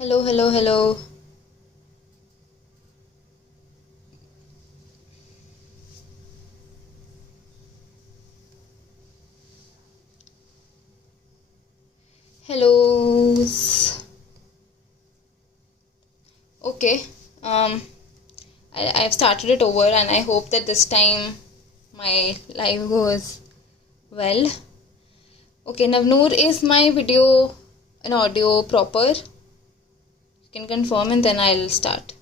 Hello, hello, hello. Hellos. Okay. I've started it over and I hope that this time my live goes well. Okay, Navnoor, is my video and audio proper? You can confirm and then I'll start.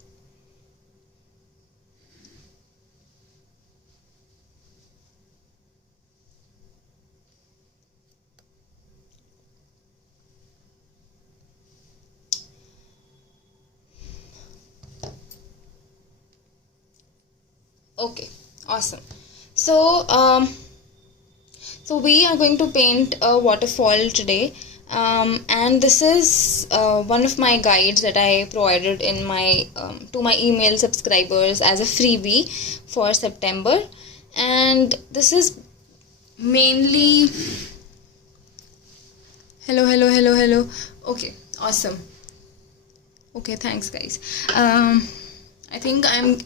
Okay, awesome. So we are going to paint a waterfall today, and this is one of my guides that I provided in my to my email subscribers as a freebie for September, and this is mainly hello. Okay, awesome. Okay, thanks guys. I think I'm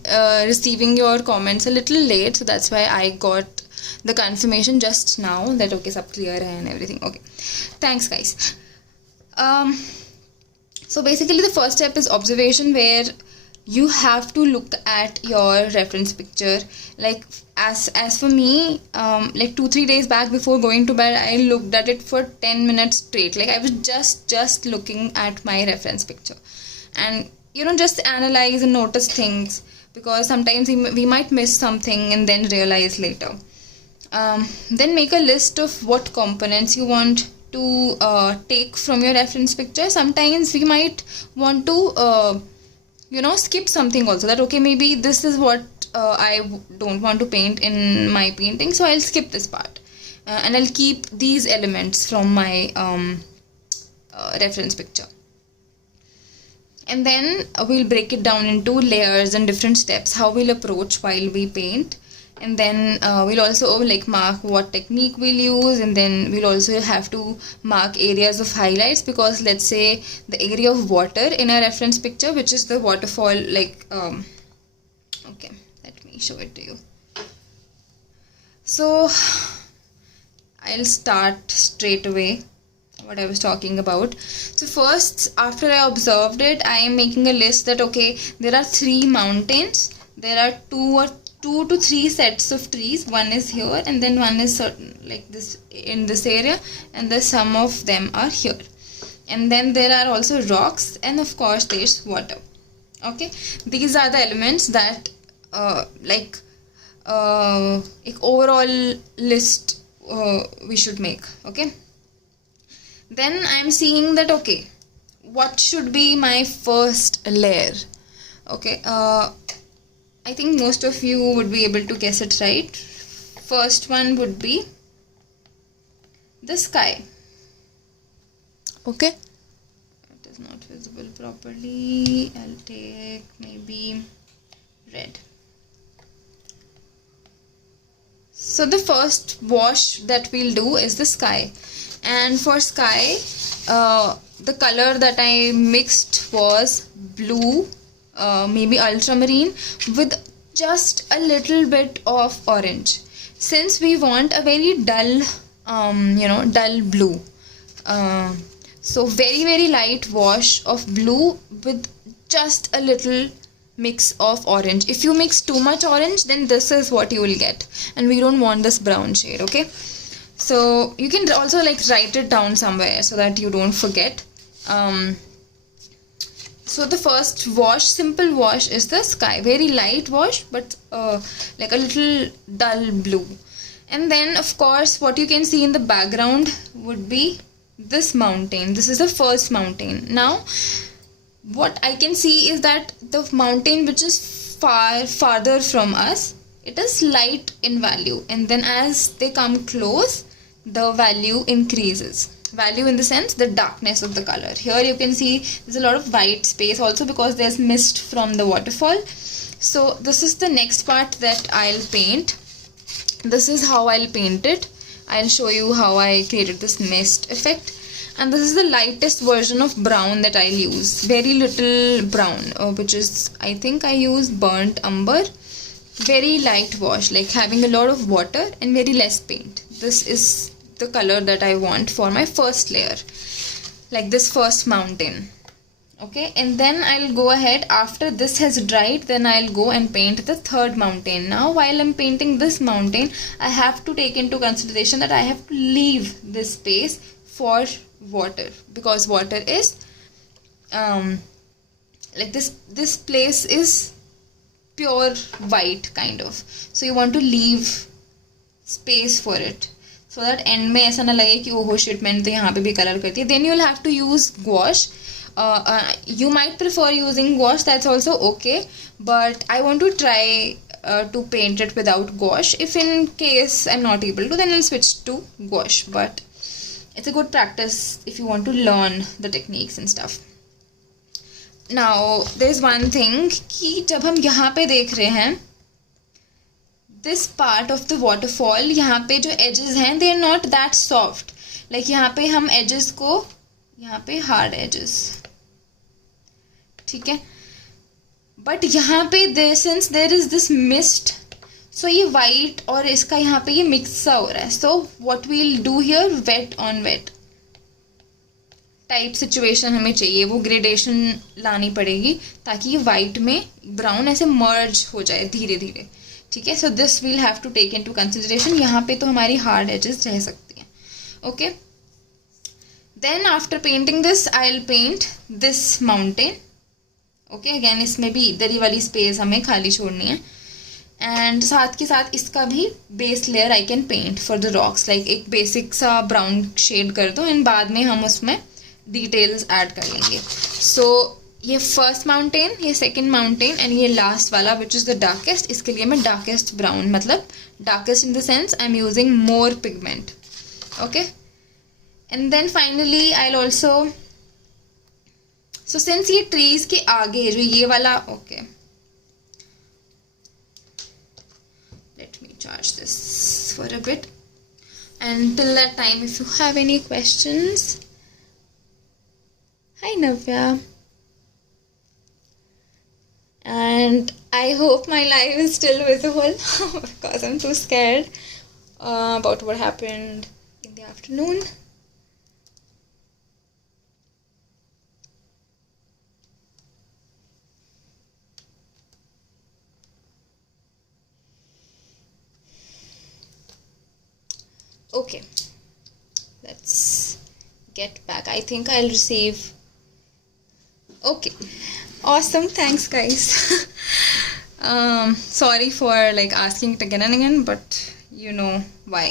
receiving your comments a little late, so that's why I got the confirmation just now that okay, sab clear hai and everything. Okay, thanks guys. So basically the first step is observation, where you have to look at your reference picture. Like as for me, like 2-3 days back before going to bed, I looked at it for 10 minutes straight. Like I was just looking at my reference picture, and just analyze and notice things, because sometimes we might miss something and then realize later. Then make a list of what components you want to take from your reference picture. Sometimes we might want to skip something also, that okay, maybe this is what I don't want to paint in my painting, so I'll skip this part, and I'll keep these elements from my reference picture. And then we'll break it down into layers and different steps how we'll approach while we paint. And then we'll also mark what technique we'll use, and then we'll also have to mark areas of highlights, because let's say the area of water in our reference picture, which is the waterfall, okay, let me show it to you. So I'll start straight away what I was talking about. So first, after I observed it, I am making a list that okay, there are 3 mountains, there are 2 to 3 sets of trees, one is here and then one is certain like this in this area, and the some of them are here, and then there are also rocks, and of course there's water. Okay, these are the elements that overall list we should make. Okay, then I'm seeing that okay, what should be my first layer. Okay, I think most of you would be able to guess it right. First one would be the sky. Okay, it is not visible properly. I'll take maybe red. So the first wash that we'll do is the sky. And for sky, the color that I mixed was blue, maybe ultramarine, with just a little bit of orange, since we want a very dull dull blue. So very light wash of blue with just a little mix of orange. If you mix too much orange, then this is what you will get, and we don't want this brown shade. Okay, so you can also write it down somewhere so that you don't forget. So the first wash, simple wash, is the sky. Very light wash, but like a little dull blue. And then of course what you can see in the background would be this mountain. This is the first mountain. Now what I can see is that the mountain which is farther from us, it is light in value, and then as they come close, the value increases. Value in the sense the darkness of the color. Here you can see there's a lot of white space also, because there's mist from the waterfall. So this is the next part that I'll paint. This is how I'll paint it. I'll show you how I created this mist effect. and this is the lightest version of brown that I'll use. Very little brown, which is, I think I use burnt umber. Very light wash, like having a lot of water and very less paint. This is the color that I want for my first layer, like this first mountain. Okay, and then I'll go ahead, after this has dried, then I'll go and paint the third mountain. Now while I'm painting this mountain, I have to take into consideration that I have to leave this space for water, because water is like this place is pure white kind of, so you want to leave space for it, so that end में ऐसा ना लगे कि ओहो शिट मैंने तो यहाँ पे भी कलर कर दिया. Then you'll have to use gouache. You might prefer using gouache, that's also okay, but I want to try to paint it without gouache. If in case I'm not able to, then I'll switch to gouache, but it's a good practice if you want to learn the techniques and stuff. Now there's one thing कि जब हम यहाँ पे देख रहे हैं this part of the waterfall, यहाँ पे जो edges हैं they are not that soft. Like यहाँ पे हम edges को, यहाँ पे hard edges, ठीक है, but यहाँ पे since there is this mist, so ये white और इसका यहाँ पे ये mix सा हो रहा है. So what we'll do here, wet on wet type situation हमें चाहिए, वो ग्रेडेशन लानी पड़ेगी ताकि ये वाइट में ब्राउन ऐसे मर्ज हो जाए धीरे धीरे, ठीक है. So this will have to take into consideration. यहाँ पे तो हमारी हार्ड एजेस रह सकती हैं. Okay, then after painting this I will paint this mountain. Okay, again इसमें भी इधर ही वाली स्पेस हमें खाली छोड़नी है, एंड साथ के साथ इसका भी base layer I can paint for the rocks. Like एक बेसिक सा ब्राउन शेड कर दो एंड बाद में हम उसमें डिटेल्स ऐड कर लेंगे. सो ये फर्स्ट माउंटेन, ये सेकंड माउंटेन एंड ये लास्ट वाला विच इज़ द डार्केस्ट, इसके लिए मैं डार्केस्ट ब्राउन, मतलब darkest in the sense I'm using more pigment. Okay, and then finally I will also, so since ये trees के आगे जो ये वाला, okay let me charge this for a bit and till that time if you have any questions. Hi Navya, and I hope my live is still visible because I'm too scared about what happened in the afternoon. Okay, let's get back. I think I'll receive. Okay, awesome, thanks guys. Sorry for like asking it again and again, but you know why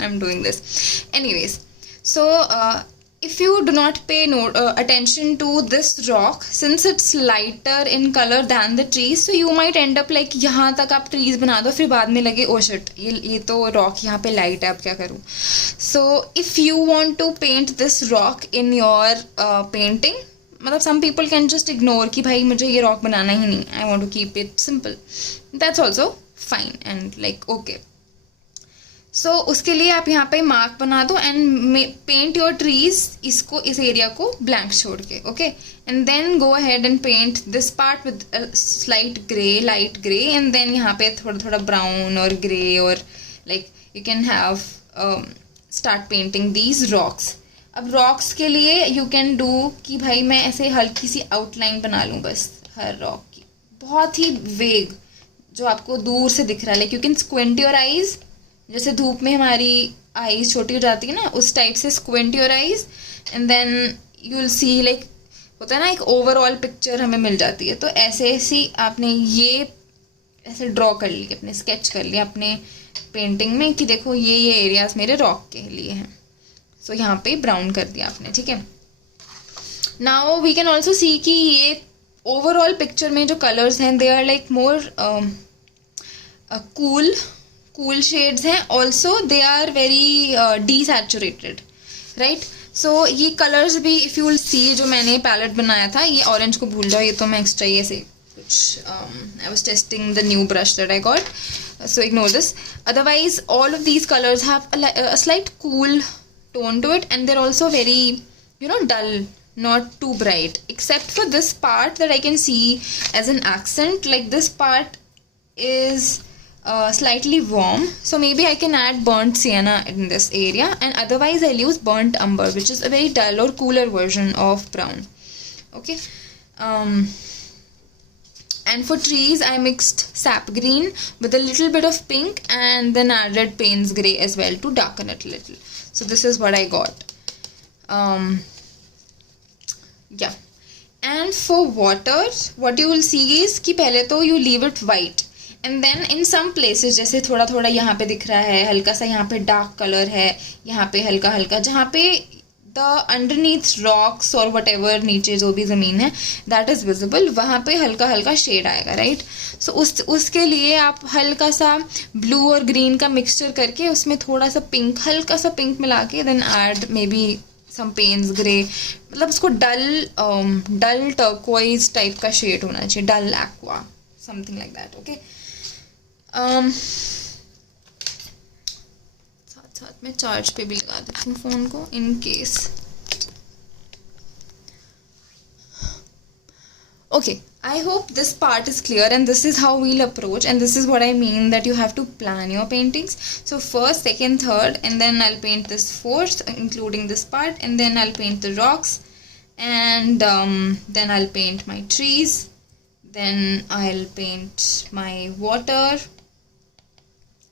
I'm doing this. Anyways, so if you do not pay attention to this rock, since it's lighter in color than the trees, so you might end up like यहाँ तक आप trees बना दो फिर बाद में लगे oh shit ये तो rock यहाँ पे light है, अब क्या करूँ. So if you want to paint this rock in your painting, मतलब some people can just ignore कि भाई मुझे ये रॉक बनाना ही नहीं, I want to keep it simple, that's also fine and like okay. So उसके लिए आप यहाँ पे मार्क बना दो एंड पेंट योर ट्रीज, इसको इस एरिया को ब्लैंक छोड़ के. Okay, and then go ahead and paint this part with slight grey, light grey, and then यहाँ पे थोड़ा थोड़ा ब्राउन और ग्रे, और like you can have start painting these rocks. अब रॉक्स के लिए यू कैन डू कि भाई मैं ऐसे हल्की सी आउटलाइन बना लूँ बस हर रॉक की, बहुत ही वेग जो आपको दूर से दिख रहा है. Like you can squint your eyes, जैसे धूप में हमारी आईज छोटी हो जाती है ना, उस टाइप से squint your eyes and then you will see like होता है ना एक ओवरऑल पिक्चर हमें मिल जाती है. तो ऐसे ऐसी आपने ये ऐसे ड्रॉ कर ली, अपने स्केच कर लिया अपने पेंटिंग में कि देखो ये एरियाज मेरे रॉक के लिए हैं. सो यहाँ पे ब्राउन कर दिया आपने, ठीक है. Now we can also see कि ये ओवरऑल पिक्चर में जो कलर्स हैं they are like more cool shades हैं. Also they are very desaturated, right. So ये कलर्स भी इफ़ यू विल सी, जो मैंने पैलेट बनाया था, ये ऑरेंज को भूल जाओ, ये तो मैं एक्स्ट्रा ये से कुछ I was testing the new brush that I got, so ignore this. Otherwise all of these colours have a slight cool tone to it and they're also very dull, not too bright, except for this part that I can see as an accent. Like this part is slightly warm, so maybe I can add burnt sienna in this area, and otherwise I'll use burnt umber, which is a very dull or cooler version of brown. Okay. And for trees, I mixed sap green with a little bit of pink and then added Payne's grey as well to darken it a little. So this is what I got. Yeah. And for water, what you will see is कि पहले तो you leave it white. And then in some places, जैसे थोड़ा थोड़ा यहाँ पे दिख रहा है, हल्का सा यहाँ पे dark color है, यहाँ पे हल्का हल्का, जहाँ पे the underneath rocks or whatever नीचे जो भी ज़मीन है that is visible, वहाँ पे हल्का हल्का शेड आएगा, राइट. सो उसके लिए आप हल्का सा ब्लू और ग्रीन का मिक्सचर करके उसमें थोड़ा सा पिंक, हल्का सा पिंक मिला के then add maybe some Payne's grey, मतलब उसको डल टर्कोइज टाइप का शेड होना चाहिए, dull aqua, something like that. Okay. साथ में चार्ज पे भी लगा देती हूँ फ़ोन को in case. Okay, I hope this part is clear, and this is how we'll approach, and this is what I mean that you have to plan your paintings. So first, second, third, and then I'll paint this fourth, including this part, and then I'll paint the rocks, and then I'll paint my trees, then I'll paint my water,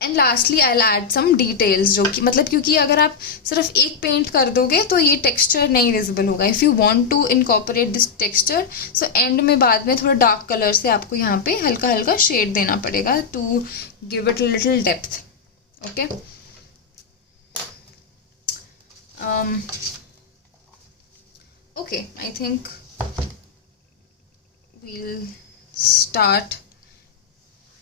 and lastly I add some details, जो कि मतलब क्योंकि अगर आप सिर्फ एक पेंट कर दोगे तो ये टेक्सचर नहीं विजिबल होगा. If you want to incorporate this texture, so end में बाद में थोड़ा डार्क कलर से आपको यहाँ पे हल्का हल्का शेड देना पड़ेगा to give it little depth. Okay. Okay, I think we'll start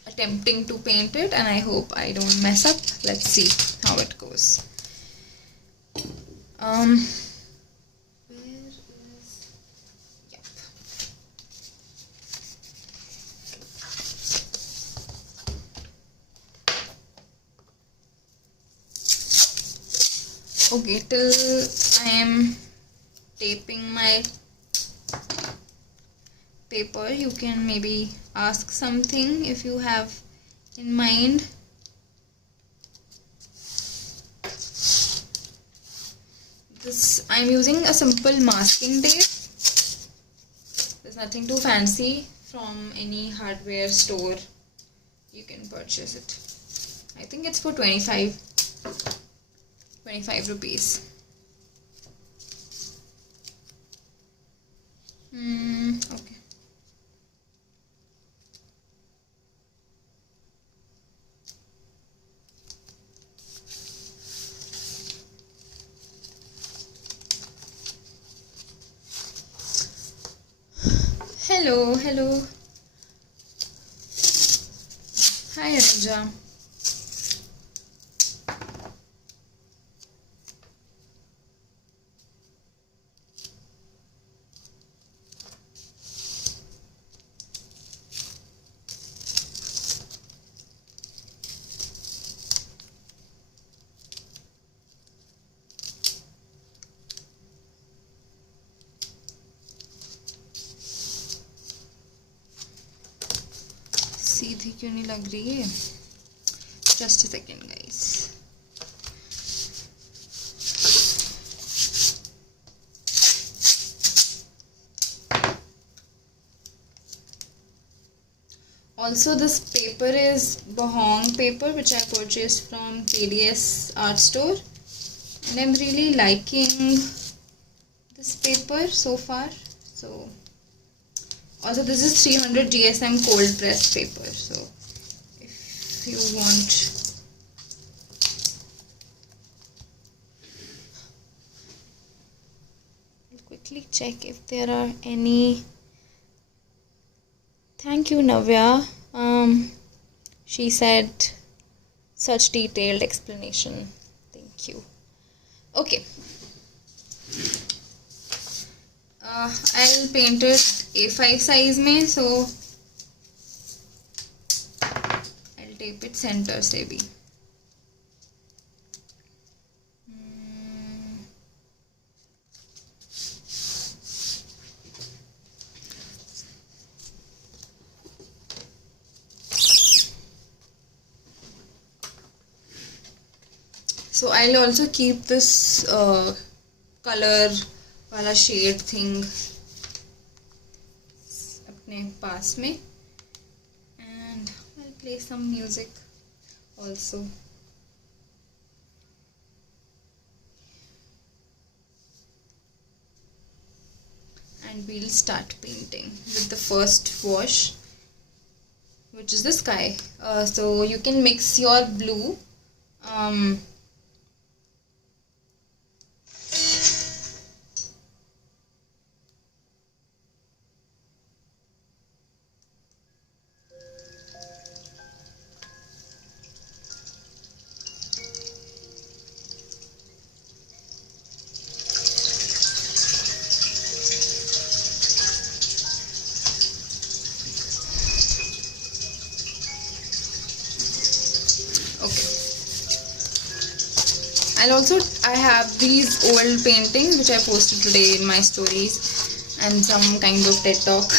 attempting to paint it, and I hope I don't mess up. Let's see how it goes. Where is, yep. Okay, till I am taping my paper, you can maybe ask something if you have in mind. This, I'm using a simple masking tape. There's nothing too fancy. From any hardware store you can purchase it. I think it's for 25 rupees. Okay. Hello. Hi, Anuja. सीधी क्यों नहीं लग रही है? Just a second, guys. Also, this paper is Bahong paper, which I purchased from KDS Art Store, and I'm really liking this paper so far. So also, this is 300 GSM cold pressed paper, so if you want, I'll quickly check if there are any. Thank you, Navya. She said such detailed explanation. Thank you. Okay. I'll paint it A5 size में, so I'll tape it center से भी. So I'll also keep this color वाला shade thing अपने पास में, and I'll play some music also. And we'll start painting with the first wash, which is the sky. So you can mix your blue I have these old paintings which I posted today in my stories, and some kind of TED talk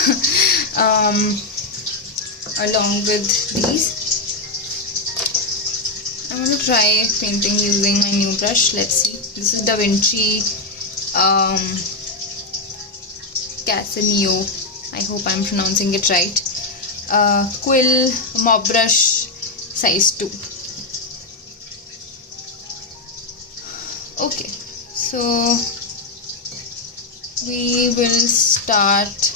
along with these. I'm going to try painting using my new brush. Let's see. This is Da Vinci Casaneo. I hope I'm pronouncing it right. Quill Mob Brush size 2. Okay, so we will start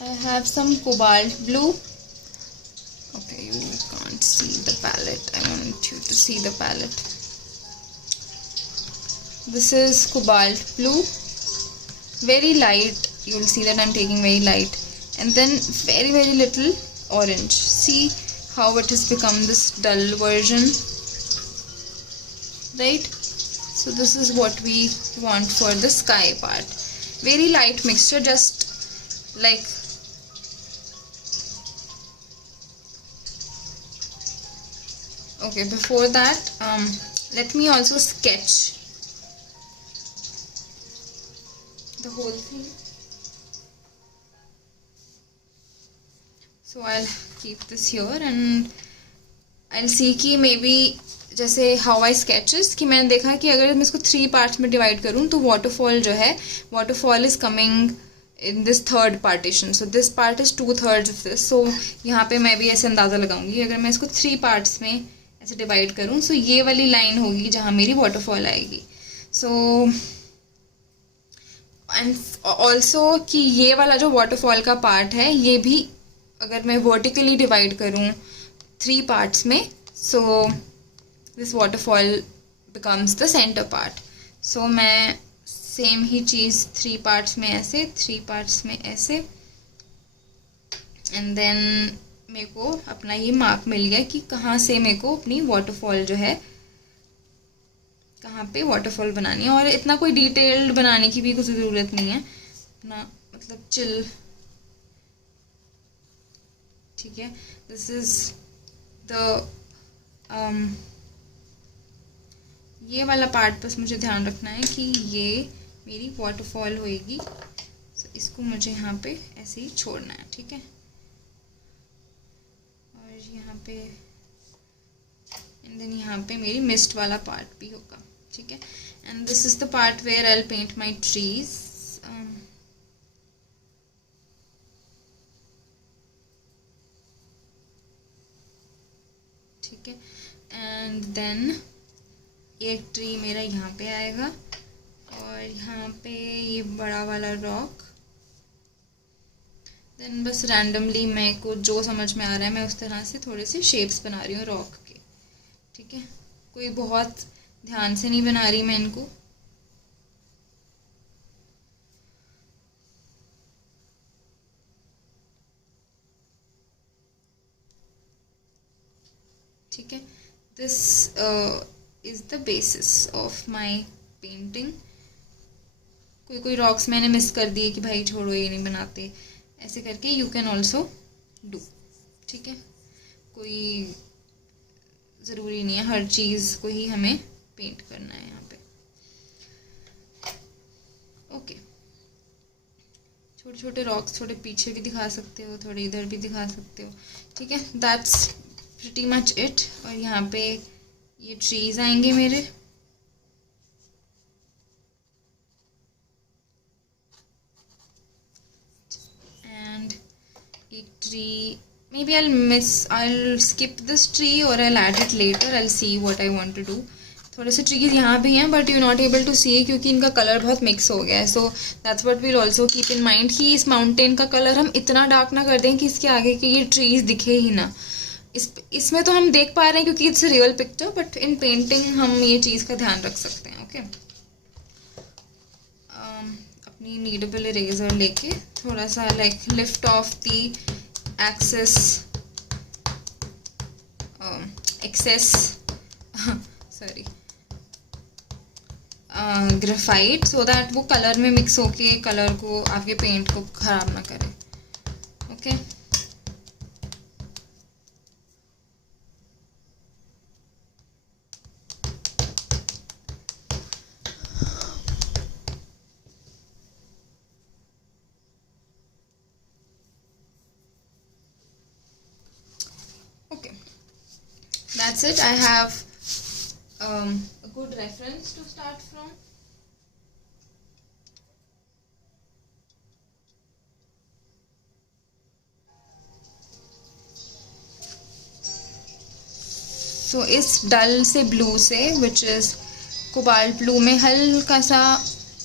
I have some cobalt blue. Okay, you can't see the palette. I want you to see the palette. This is cobalt blue, very light. You will see that I'm taking very light, and then very little orange. See how it has become this dull version, right? So this is what we want for the sky part. Very light mixture, just like okay. Before that, let me also sketch the whole thing. So I'll keep this here and I'll see कि maybe जैसे how I sketches कि मैंने देखा कि अगर मैं इसको 3 parts में divide करूँ तो waterfall जो है, waterfall is coming in this third partition. So this part is 2/3 of this. So यहाँ पे मैं भी ऐसे अंदाज़ा लगाऊंगी, अगर मैं इसको 3 parts में ऐसे divide करूँ तो ये वाली line होगी जहाँ मेरी waterfall आएगी. So and also कि ये वाला जो waterfall का part है, ये भी अगर मैं वर्टिकली डिवाइड करूँ 3 पार्ट्स में, so this waterfall becomes the centre part. So मैं सेम ही चीज़ 3 पार्ट्स में ऐसे, 3 पार्ट्स में ऐसे, एंड देन मेरे को अपना ये मार्क मिल गया कि कहाँ से मेरे को अपनी वाटरफॉल जो है, कहाँ पे वाटरफॉल बनानी है. और इतना कोई डिटेल्ड बनाने की भी कुछ ज़रूरत नहीं है, अपना मतलब चिल. ठीक है, दिस इज द ये वाला पार्ट बस मुझे ध्यान रखना है कि ये मेरी वाटरफॉल होएगी. so, इसको मुझे यहाँ पे ऐसे ही छोड़ना है. ठीक है, और यहाँ पे एंड देन यहाँ पे मेरी मिस्ट वाला पार्ट भी होगा. ठीक है, and this is the part where I will paint my trees. ठीक है, एंड देन एक ट्री मेरा यहाँ पे आएगा और यहाँ पे ये बड़ा वाला रॉक. देन बस रैंडमली मैं को जो समझ में आ रहा है मैं उस तरह से थोड़े से शेप्स बना रही हूँ रॉक के. ठीक है, कोई बहुत ध्यान से नहीं बना रही मैं इनको. ठीक है, this is the basis of my painting. कोई रॉक्स मैंने मिस कर दिए कि भाई छोड़ो ये नहीं बनाते, ऐसे करके यू कैन ऑल्सो डू. ठीक है, कोई ज़रूरी नहीं है हर चीज़ को ही हमें पेंट करना है यहाँ पे. ओके, छोटे छोटे रॉक्स थोड़े पीछे भी दिखा सकते हो, थोड़े इधर भी दिखा सकते हो, ठीक है। That's pretty much it. और यहाँ पे ये ट्रीज आएंगे मेरे, एंड एक tree, maybe I'll skip this tree or I'll add it later. I'll see what I want to do. थोड़े से ट्रीज यहाँ भी हैं but you not able to see क्योंकि इनका कलर बहुत मिक्स हो गया है। So that's what we'll also keep in mind कि इस माउंटेन का कलर हम इतना डार्क ना कर दें कि इसके आगे के ये ट्रीज दिखे ही ना। इसमें तो हम देख पा रहे हैं क्योंकि it's real picture, but in painting हम ये चीज़ का ध्यान रख सकते हैं। ओके, अपनी नीडेबल इरेजर लेके थोड़ा सा like lift off the excess sorry graphite, so that वो कलर में मिक्स होके कलर को, आपके पेंट को खराब ना करे। Okay, that's it. I have a good reference to start from. So इस डल से ब्लू से, which is कोबाल्ट ब्लू में हल्का सा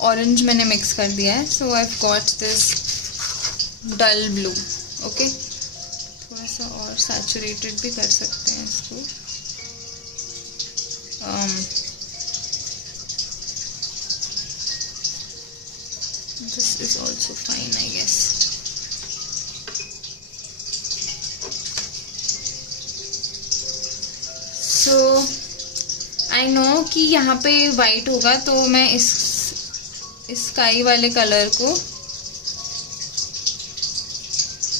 ऑरेंज मैंने मिक्स कर दिया है। So I've got this dull blue. Okay, थोड़ा सा और सैचुरेटेड भी कर सकते हैं इसको। This is also fine, I guess. So I know कि यहाँ पे वाइट होगा तो मैं इस स्काई वाले कलर को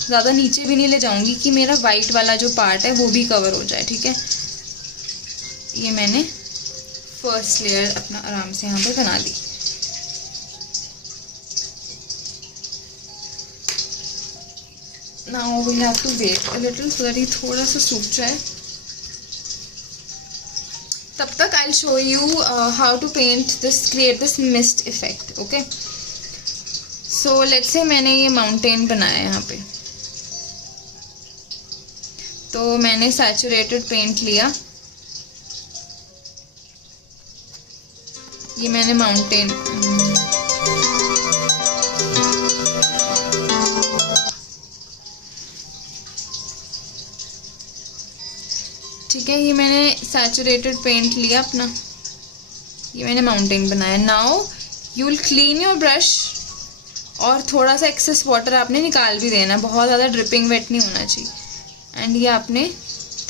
ज़्यादा नीचे भी नहीं ले जाऊंगी कि मेरा वाइट वाला जो पार्ट है वो भी कवर हो जाए, ठीक है। ये मैंने फर्स्ट लेयर अपना आराम से यहाँ पे बना दी। Now we have to wait a little so that ये थोड़ा सा सूख जाए। तब तक I will show you how to paint this, create this mist effect. Okay, so let's say मैंने ये माउंटेन बनाया है यहाँ पे, तो मैंने सैचुरेटेड पेंट लिया, ये मैंने माउंटेन ठीक है, ये मैंने सैचुरेटेड पेंट लिया अपना, ये मैंने माउंटेन बनाया। Now you will clean your brush और थोड़ा सा एक्सेस वाटर आपने निकाल भी देना, बहुत ज़्यादा ड्रिपिंग वेट नहीं होना चाहिए। एंड ये आपने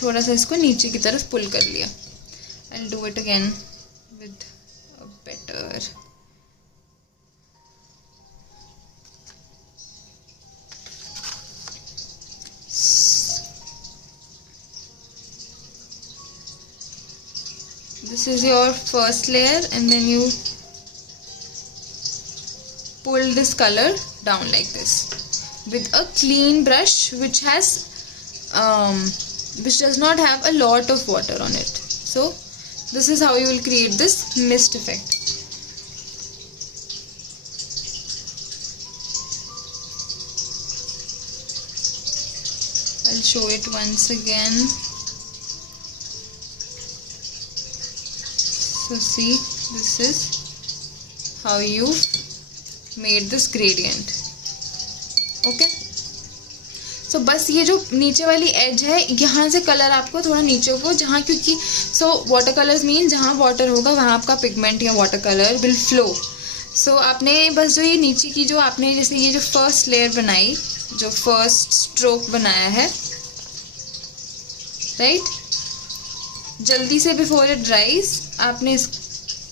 थोड़ा सा इसको नीचे की तरफ पुल कर लिया। I will do it again with better. This is your first layer and then you pull this color down like this with a clean brush which does not have a lot of water on it. So this is how you will create this mist effect. I'll show it once again. So see, this is how you made this gradient. Okay. सो बस ये जो नीचे वाली एज है यहाँ से कलर आपको थोड़ा नीचे को, जहाँ क्योंकि वाटर कलर्स मीन जहाँ वाटर होगा वहाँ आपका पिगमेंट या वाटर कलर विल फ्लो। सो आपने बस जो ये नीचे की जो आपने जैसे ये जो फर्स्ट लेयर बनाई, जो फर्स्ट स्ट्रोक बनाया है, राइट, जल्दी से बिफोर इट ड्राइज आपने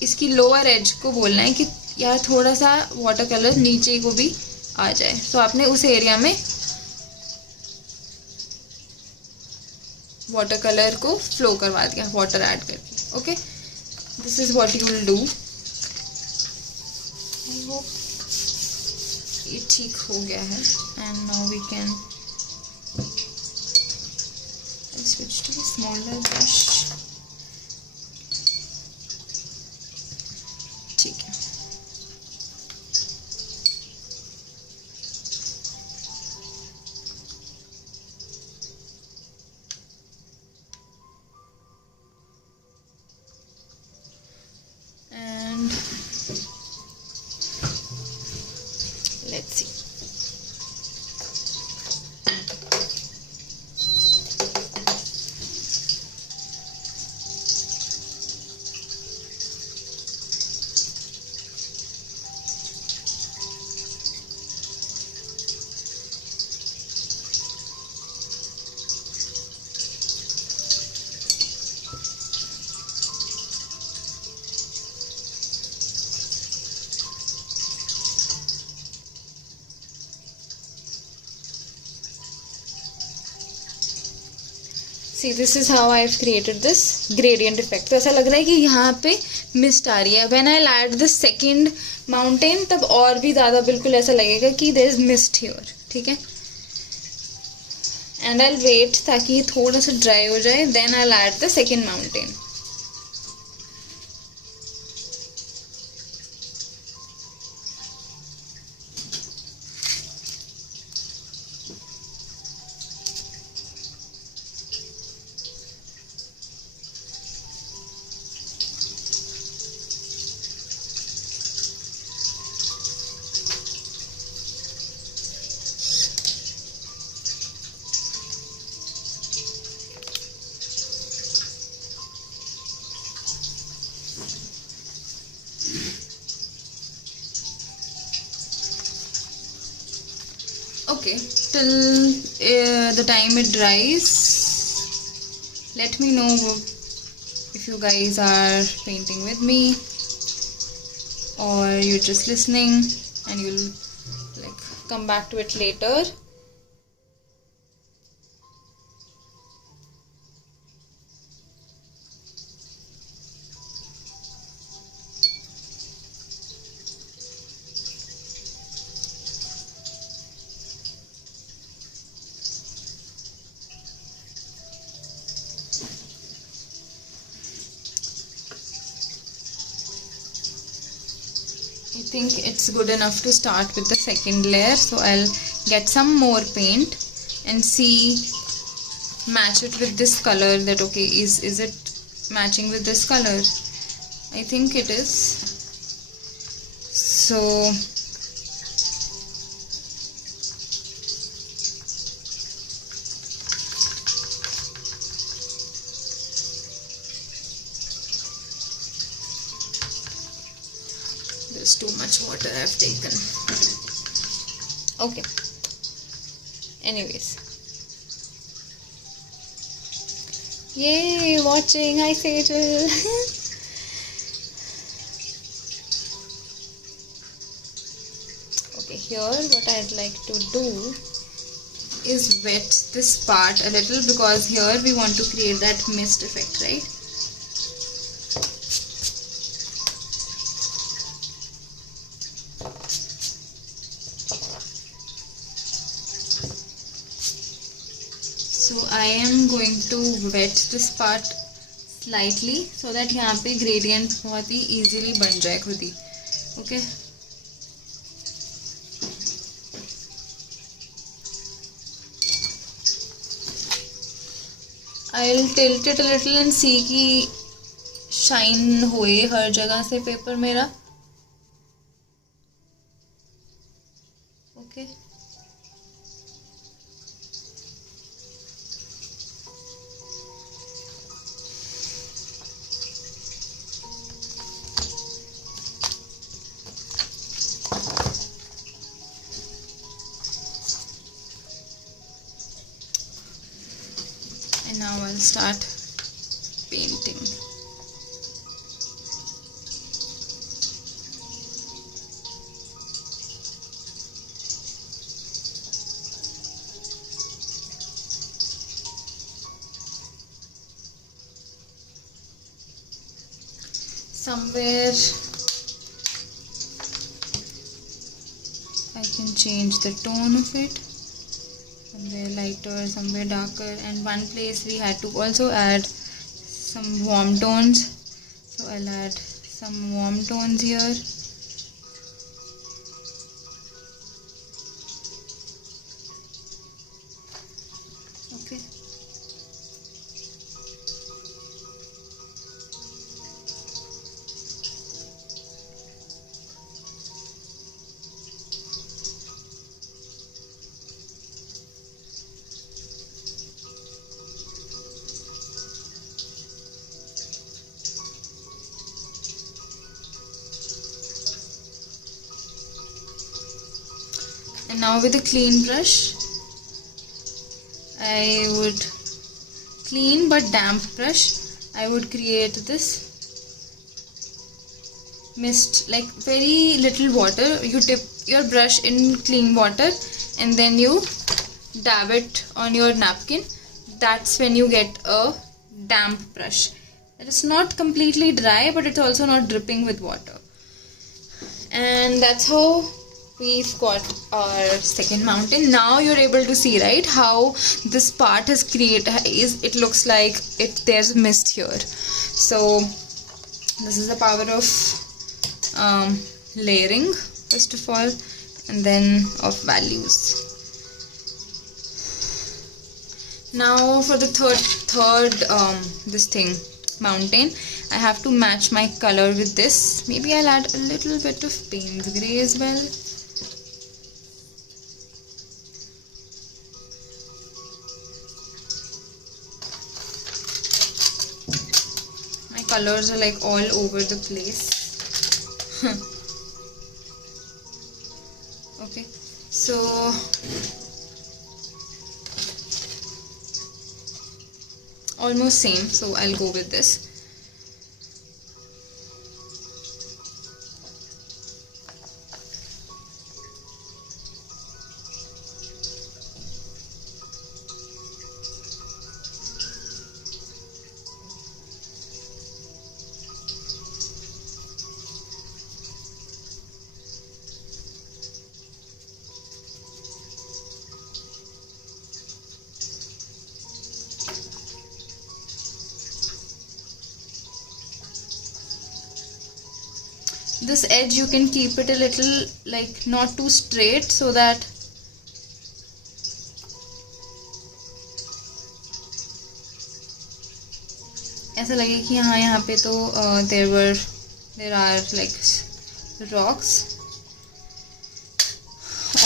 इसकी लोअर एज को बोलना है कि यार थोड़ा सा वाटर कलर नीचे को भी आ जाए। सो आपने उस एरिया में वाटर कलर को फ्लो करवा दिया वाटर ऐड करके। Okay, this is what you will do. I hope ये ठीक हो गया है. And now we can switch to a smaller brush. ठीक है. And let's see. See, this is how I've created this gradient effect. तो ऐसा लग रहा है कि यहाँ पे मिस्ट आ रही है. When I'll add the second mountain, तब और भी ज़्यादा बिल्कुल ऐसा लगेगा कि there is mist here. ठीक है. And I'll wait ताकि ये थोड़ा सा dry हो जाए. Then I'll add the second mountain. Okay, till the time it dries, let me know if you guys are painting with me or you're just listening and you'll like come back to it later. I think it's good enough to start with the second layer, so I'll get some more paint and see, match it with this color. That okay, is it matching with this color? I think it is. So there's too much water I've taken. Okay. Anyways. Yay, watching. Hi, Sejal. Okay, here what I'd like to do is wet this part a little, because here we want to create that mist effect, right? So I am going to wet this part slightly so that यहाँ पे gradient बहुत ही easily बन जाए खुद ही. Okay. I'll tilt it a little and see कि shine होए हर जगह से पेपर मेरा. Okay. And now I'll start painting. Somewhere I can change the tone of it, somewhere lighter, somewhere darker, and one place we had to also add some warm tones, so I'll add some warm tones here. Okay. And now with a clean brush, I would clean but damp brush, I would create this mist, like very little water. You dip your brush in clean water and then you dab it on your napkin. That's when you get a damp brush. It is not completely dry, but it's also not dripping with water. And that's how we've got our second mountain. Now you're able to see, right, how this part is created. It looks like there's mist here. So this is the power of layering, first of all, and then of values. Now for the third mountain, I have to match my color with this. Maybe I'll add a little bit of Payne's Grey as well. My colors are like all over the place. Okay, so almost same, so I'll go with this. This edge you can keep it a little like not too straight, so that ऐसा लगे कि यहाँ पे तो there are like rocks.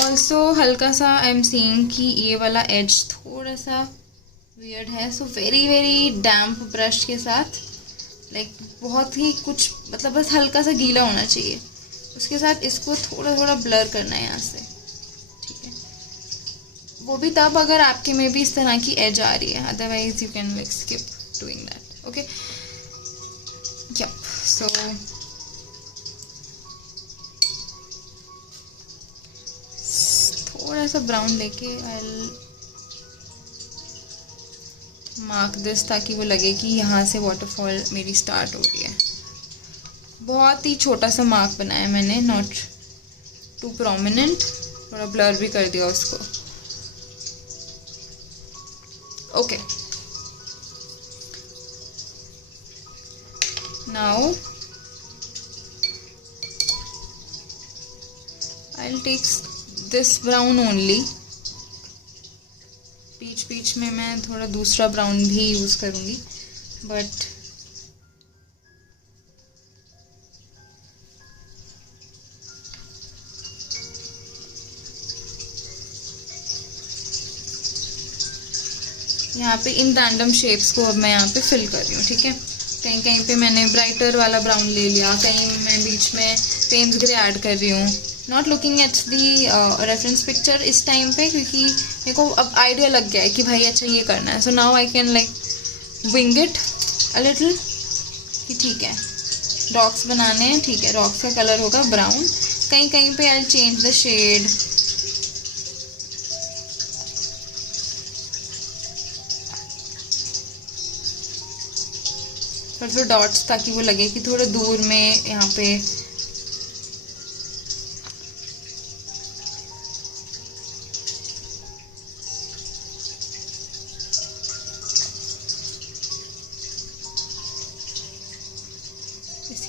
Also हल्का सा I am seeing कि ये वाला edge थोड़ा सा weird है, so very damp brush के साथ, like बहुत ही कुछ, मतलब बस हल्का सा गीला होना चाहिए, उसके साथ इसको थोड़ा ब्लर करना है यहाँ से, ठीक है। वो भी तब अगर आपके में भी इस तरह की एज आ रही है, otherwise you can like skip doing that. Okay, yup, so थोड़ा सा ब्राउन लेके आई मार्क दिस, ताकि वो लगे कि यहाँ से वाटरफॉल मेरी स्टार्ट हो रही है। बहुत ही छोटा सा मार्क बनाया मैंने, नॉट टू प्रोमिनेंट, थोड़ा ब्लर भी कर दिया उसको। Okay, now I will take this brown only. बीच में मैं थोड़ा दूसरा ब्राउन भी यूज करूंगी, बट यहाँ पे इन रैंडम शेप्स को अब मैं यहाँ पे फिल कर रही हूँ, ठीक है। कहीं कहीं पे मैंने ब्राइटर वाला ब्राउन ले लिया, कहीं मैं बीच में पेन्स ग्रे ऐड कर रही हूँ। Not looking at the reference picture इस टाइम पे, क्योंकि मेरे को अब आइडिया लग गया है कि भाई अच्छा ये करना है। So now I can like wing it a little कि ठीक है रॉक्स बनाने हैं, ठीक है, रॉक्स का कलर होगा ब्राउन। कहीं कहीं पे आई चेंज द शेड, थोड़े डॉट्स, ताकि वो लगे कि थोड़ा दूर में यहाँ पे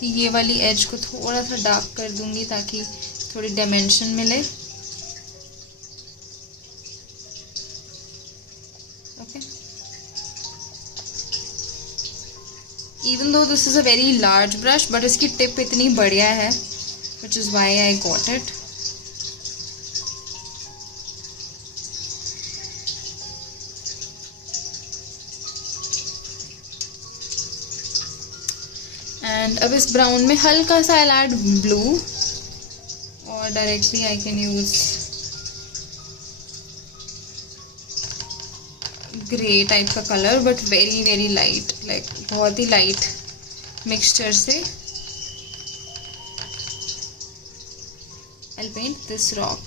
इसकी ये वाली एज को थोड़ा सा डार्क कर दूंगी ताकि थोड़ी डायमेंशन मिले। Okay, even though this is a very large brush but इसकी टिप इतनी बढ़िया है, which is why I got it. And अब इस ब्राउन में हल्का सा आई ऐड ब्लू, और directly I can use grey type का colour, but very very light, like बहुत ही लाइट मिक्सचर से। I'll paint this rock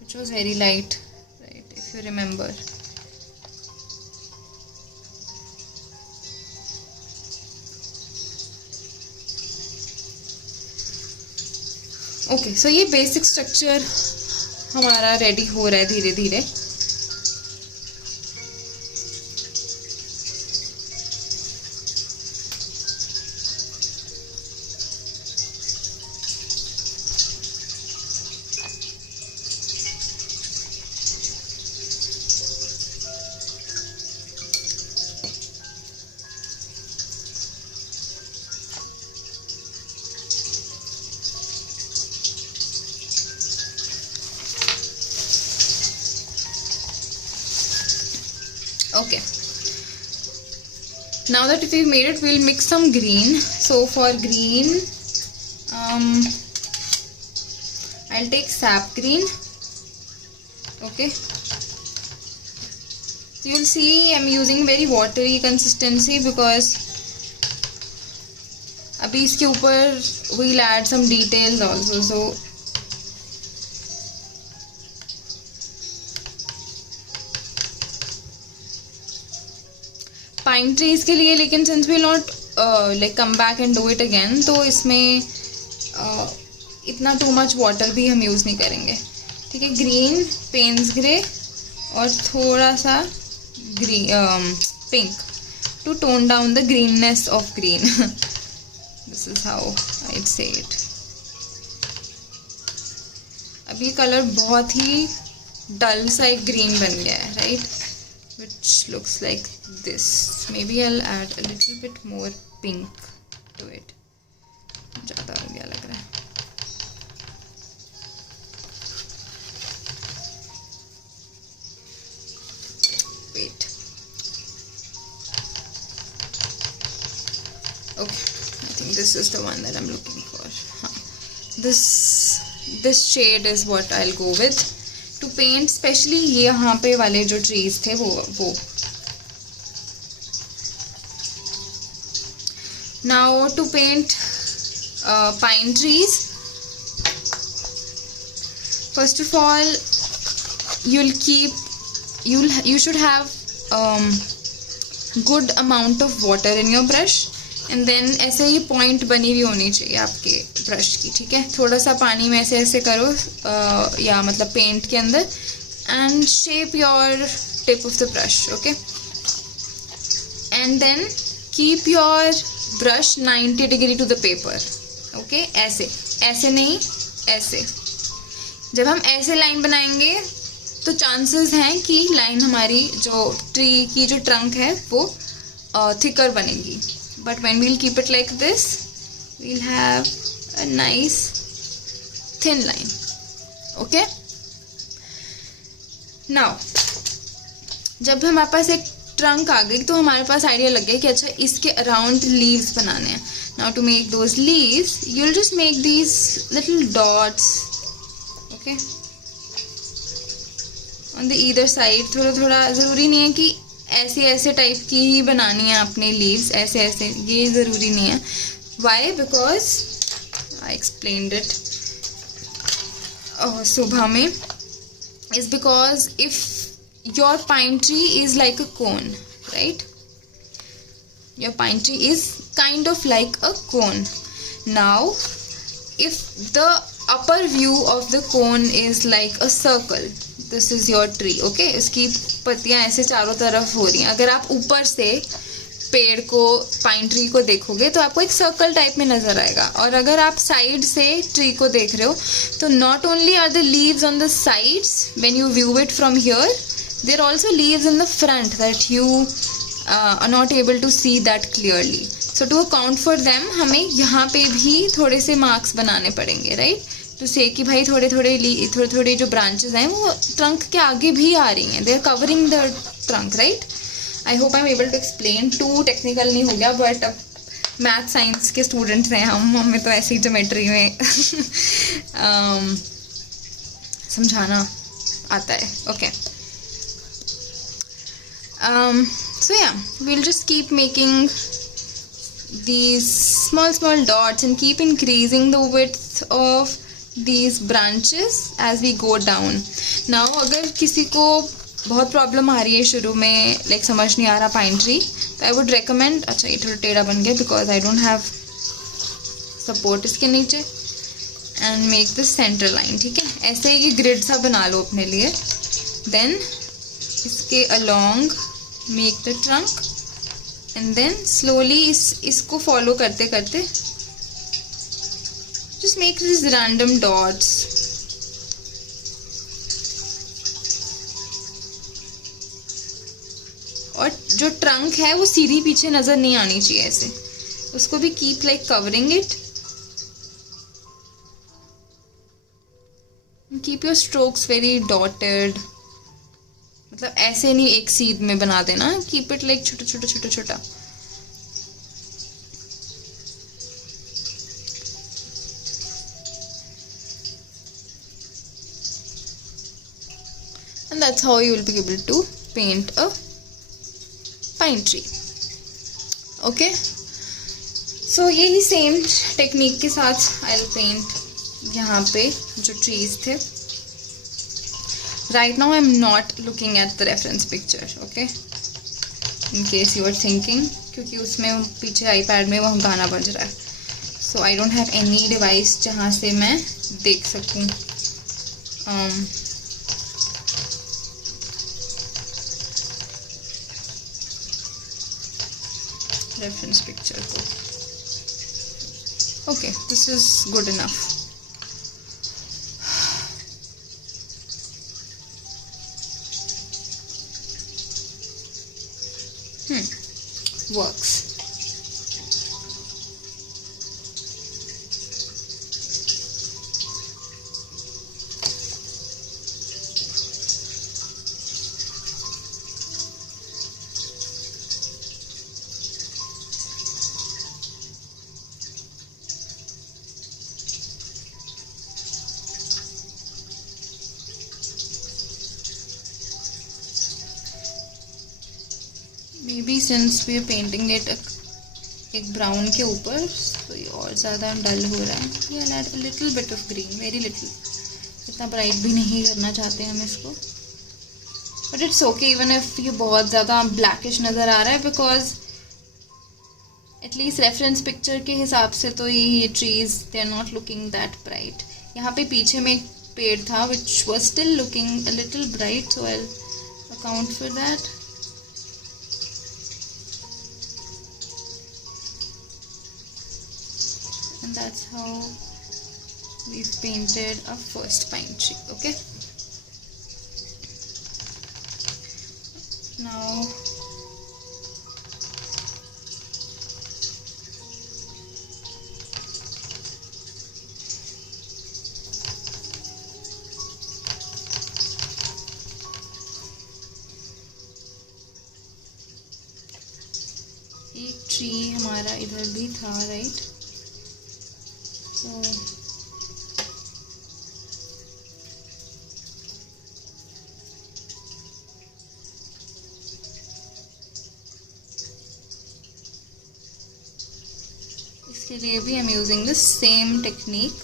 which was very light, right, if you remember. Okay, so ये basic structure हमारा रेडी हो रहा है धीरे धीरे। Okay, now that we've made it, we'll mix some green. So for green, I'll take sap green. Okay, so you'll see I'm using very watery consistency because अभी इसके ऊपर we'll add some details also. So pine trees के लिए, लेकिन since will not like come back and do it again, तो इसमें इतना too much water भी हम यूज़ नहीं करेंगे। ठीक है, ग्रीन, पेन्स ग्रे और थोड़ा सा green pink to tone down the greenness of green. This is how I say it. अब ये कलर बहुत ही डल सा एक ग्रीन बन गया है, right, which looks like this. Maybe I'll add a little bit more pink to it. ज़्यादा हो गया लग रहा है। Wait. Okay, I think this is the one that I'm looking for. This shade is what I'll go with to paint, specially ये यहाँ पे वाले जो ट्रीज थे वो। Now to paint pine trees, first of all you should have good amount of water in your brush, and then ऐसे ही पॉइंट बनी हुई होनी चाहिए आपके ब्रश की। ठीक है, थोड़ा सा पानी में ऐसे ऐसे करो या मतलब पेंट के अंदर, and shape your tip of the brush. Okay, and then keep your brush 90 degree to the paper. Okay, ऐसे नहीं, ऐसे। जब हम ऐसे लाइन बनाएंगे तो चांसेस हैं कि लाइन हमारी जो ट्री की जो ट्रंक है वो थिकर बनेगी, but when we'll keep it like this, we'll have a nice thin line. Okay, now जब हमारे पास एक ट्रंक आ गई तो हमारे पास आइडिया लग गया कि अच्छा इसके अराउंड लीव्स बनाने हैं। now to make those leaves, you'll just make these little dots, okay, on the either side। थोड़ा थोड़ा, ज़रूरी नहीं है कि ऐसे ऐसे टाइप की ही बनानी है अपने लीव्स, ऐसे ऐसे, ये ज़रूरी नहीं है। Why? Because I explained it सुबह में, is because if your pine tree is like a cone, right, your pine tree is kind of like a cone. Now if the upper view of the cone is like a circle, this is your tree. okay, इसकी पत्तियाँ ऐसे चारों तरफ हो रही हैं। अगर आप ऊपर से पेड़ को, पाइन ट्री को देखोगे तो आपको एक सर्कल टाइप में नज़र आएगा। और अगर आप साइड से ट्री को देख रहे हो तो not only are the leaves on the sides when you view it from here, there also leaves in the front that you are not able to see that clearly. So to account for them हमें यहाँ पे भी थोड़े से मार्क्स बनाने पड़ेंगे, right, to से कि भाई थोड़े थोड़े जो ब्रांचेस हैं वो ट्रंक के आगे भी आ रही हैं, they are covering the trunk, right. I hope I'm able to explain, too technical नहीं हो गया, बट अब मैथ साइंस के स्टूडेंट्स हैं हम, हमें तो ऐसे ही ज्योमेट्री में समझाना आता है। Okay, so yeah, we'll just keep making these small dots and keep increasing the width of these branches as we go down. Now अगर किसी को बहुत प्रॉब्लम आ रही है शुरू में, लाइक समझ नहीं आ रहा पाइन ट्री, तो आई वुड रेकमेंड, अच्छा ये थोड़ा टेढ़ा बन गया because I don't have support इसके नीचे, and make this centre line, ठीक है, ऐसे ही ग्रिड सा बना लो अपने लिए। देन इसके along make the trunk and then slowly इसको फॉलो करते करते just make this random dots. और जो ट्रंक है वो सीधी पीछे नजर नहीं आनी चाहिए, ऐसे उसको भी keep like covering it, keep your strokes very dotted, मतलब ऐसे नहीं एक सीध में बना देना, कीप इट लाइक छोटा छोटा छोटा छोटा। And that's how you will be able to paint a pine tree. Okay, so यही सेम टेक्निक के साथ आई विल पेंट यहाँ पे जो ट्रीज थे। Right now I'm not looking at the reference picture, okay, in case you are thinking, क्योंकि उसमें पीछे iPad में वह गाना बज रहा है, so I don't have any device जहाँ से मैं देख सकूँ reference picture को। Okay, this is good enough. Works. Maybe since we are painting it एक ब्राउन के ऊपर, तो ये और ज़्यादा डल हो रहा है, ये add a little bit of green, very little, इतना ब्राइट भी नहीं करना चाहते हम इसको, but it's okay even if ये बहुत ज़्यादा ब्लैकिश नज़र आ रहा है, बिकॉज एटलीस्ट रेफरेंस पिक्चर के हिसाब से तो ये trees they are not looking that bright. यहाँ पे पीछे में एक पेड़ था which was still looking a little bright, so I account for that. And that's how we've painted our first pine tree. Okay, now एक ट्री हमारा इधर भी था, राइट, so इसके लिए भी I'm using the same technique.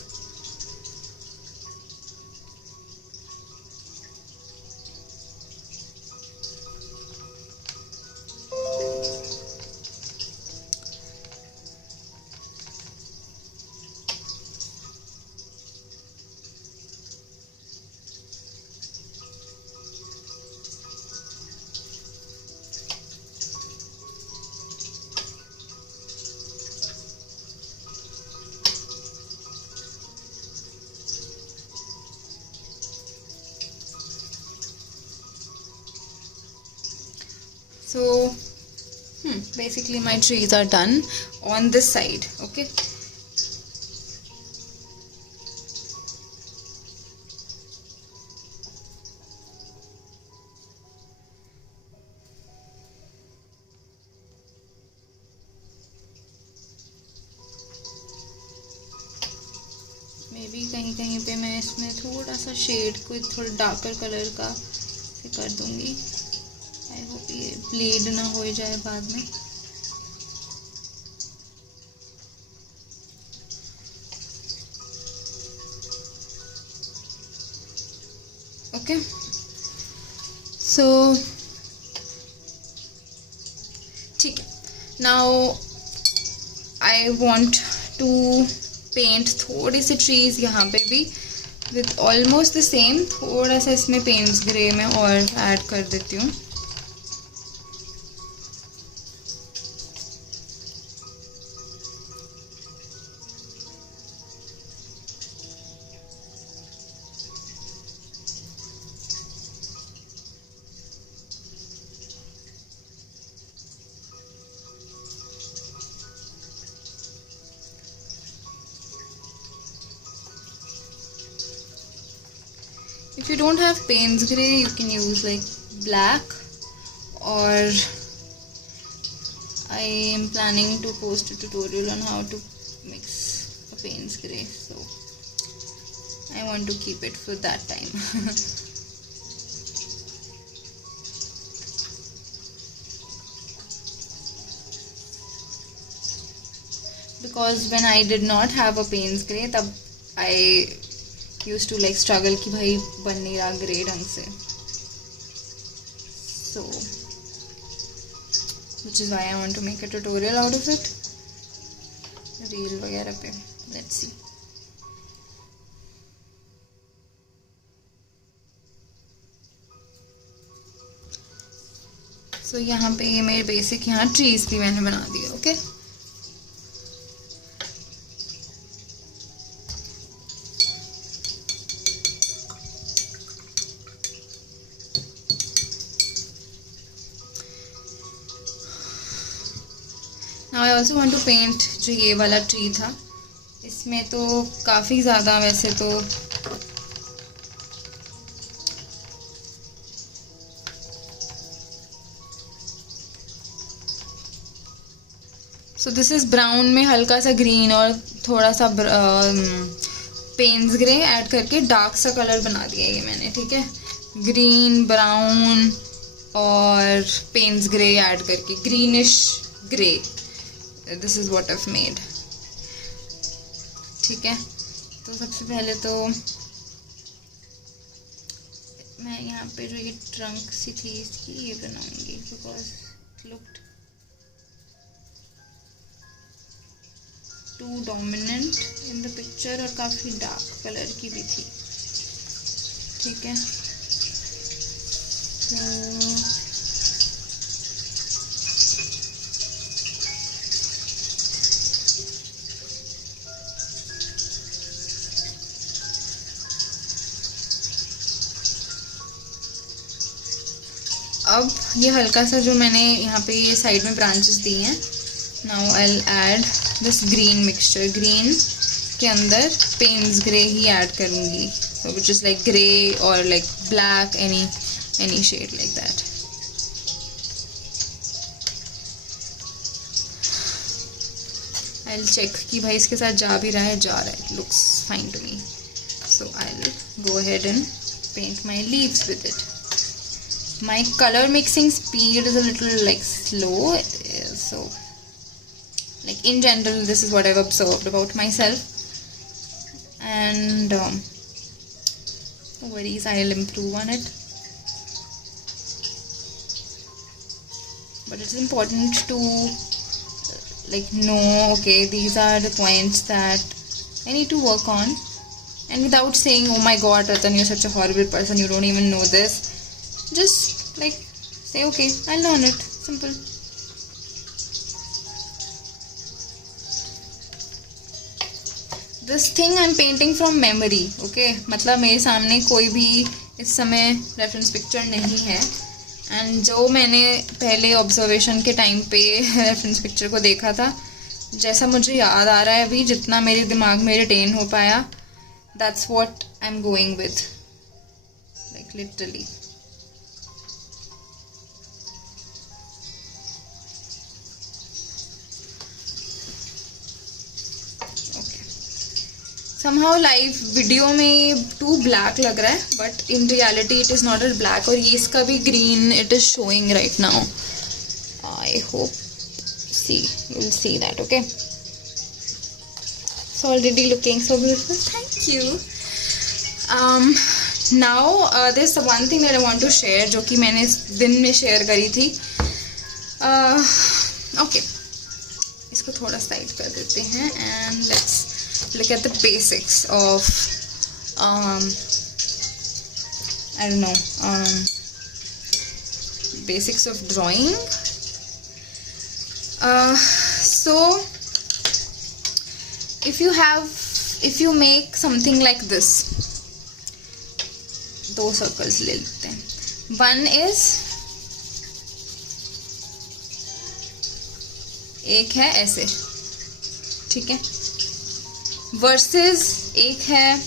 So basically my trees are done on this side. Okay, may be कहीं कहीं पे मैं इसमें थोड़ा सा शेड को थोड़ा डार्कर कलर का से कर दूंगी. आई होप ये ब्लीड ना हो जाए बाद में. ओके, सो ठीक है. Now I want to paint थोड़ी सी ट्रीज यहाँ पे भी विथ ऑलमोस्ट द सेम. थोड़ा सा इसमें पेंट्स ग्रे में और ऐड कर देती हूँ. If you don't have Payne's Grey, you can use like black, or I am planning to post a tutorial on how to mix a Payne's Grey, so I want to keep it for that time. Because when I did not have a Payne's Grey, तब I used to like struggle कि भाई बन नहीं रहा ग्रे ढंग से. So which is why I want to make a tutorial out of it, reel वगैरह पे. Let's see. So यहाँ पे ये मेरे बेसिक यहाँ ट्रीज भी मैंने बना दिए. Okay, now I also want to paint जो ये वाला ट्री था. इसमें तो काफ़ी ज़्यादा वैसे तो सो दिस इज़ ब्राउन में हल्का सा ग्रीन और थोड़ा सा पेन्स ग्रे ऐड करके डार्क सा कलर बना दिया ये मैंने. ठीक है, ग्रीन ब्राउन और पेन्स ग्रे ऐड करके greenish grey. This is what I've made. ठीक है, तो सबसे पहले तो मैं यहाँ पे जो ये ट्रंक सी थी इसकी ये बनाऊंगी, because it looked too dominant in the picture और काफ़ी डार्क कलर की भी थी. ठीक है, तो अब ये हल्का सा जो मैंने यहाँ पे ये साइड में ब्रांचेस दी हैं, now I will add this green mixture. Green के अंदर पेन्स ग्रे ही ऐड करूँगी, so which is like grey और like black, any shade like that. I will check कि भाई इसके साथ जा भी रहा है, जा रहा है, looks fine to me. So I will go ahead and paint my leaves with it. My color mixing speed is a little like slow, so like in general this is what I've observed about myself, and no worries, I'll improve on it. But it's important to like know, okay, these are the points that I need to work on, and without saying, oh my god Ratan, you're such a horrible person, you don't even know this, just like say, okay, I'll learn it. Simple. This thing I'm painting from memory. Okay, मतलब मेरे सामने कोई भी इस समय reference picture नहीं है, एंड जो मैंने पहले ऑब्जर्वेशन के टाइम पे रेफरेंस पिक्चर को देखा था, जैसा मुझे याद आ रहा है अभी, जितना मेरे दिमाग में रिटेन हो पाया, that's what I am going with, like literally. Somehow live video में टू ब्लैक लग रहा है, but in reality it is not a black. और ये इसका भी green it is showing right now. I hope see you will see that. Okay, it's already looking so beautiful. Thank you. Now there is one thing that I want to share, जो कि मैंने इस दिन में शेयर करी थी. ओके, इसको थोड़ा साइड कर देते हैं and let's look at the basics of I don't know, basics of drawing. So if you make something like this, दो circles ले लेते हैं. One is, एक है ऐसे, ठीक है, वर्सेस एक है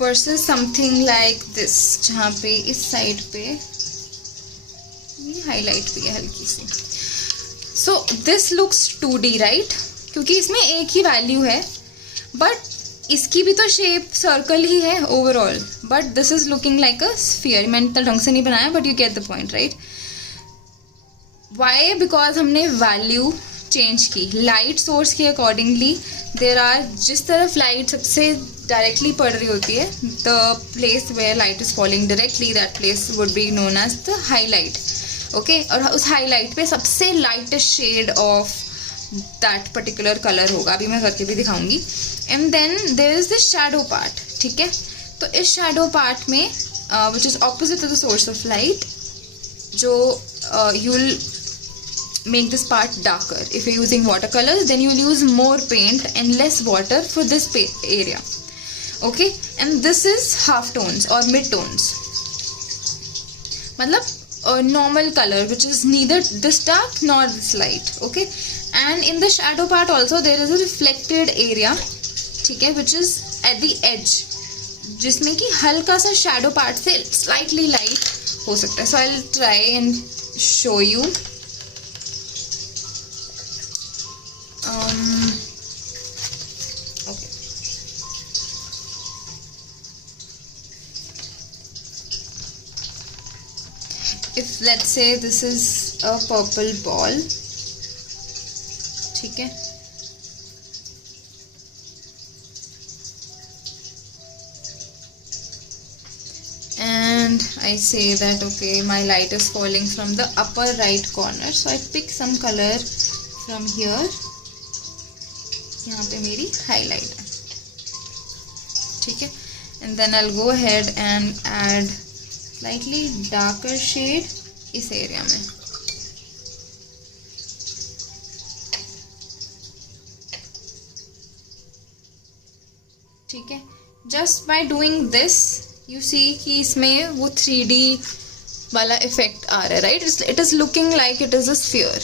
वर्सेस समथिंग लाइक दिस, जहाँ पे इस साइड पे ये हाईलाइट भी है हल्की सी. So this looks 2D right, क्योंकि इसमें एक ही वैल्यू है, बट इसकी भी तो शेप सर्कल ही है overall, but this is looking like a sphere. मैंने इतना ढंग से नहीं बनाया, but you get the point right. Why? Because हमने वैल्यू चेंज की लाइट सोर्स की अकॉर्डिंगली. देर आर, जिस तरफ लाइट सबसे डायरेक्टली पड़ रही होती है, the place where light is falling directly, that place would be known as the highlight. Okay, और उस हाईलाइट पे सबसे lightest shade of that particular colour होगा. अभी मैं करके भी दिखाऊंगी. And then there is the shadow part. ठीक है, तो इस शैडो पार्ट में which is opposite to the source of light, जो you will make this part darker. If you're using watercolors, then you'll use more paint and less water for this area. Okay, and this is half tones or mid tones, मतलब normal color which is neither this dark nor this light. Okay, and in the shadow part also there is a reflected area, ठीक है, which is at the edge, जिसमें कि हल्का सा shadow part से slightly light हो सकता है. So I'll try and show you. Okay. If let's say this is a purple ball, ठीक है, and I say that okay, my light is falling from the upper right corner, so I pick some color from here. यहाँ पे मेरी हाईलाइट है, ठीक है, and then I will go ahead and add slightly darker shade इस area में. ठीक है, just by doing this you see कि इसमें वो 3D वाला इफेक्ट आ रहा है right. It is looking like it is a sphere.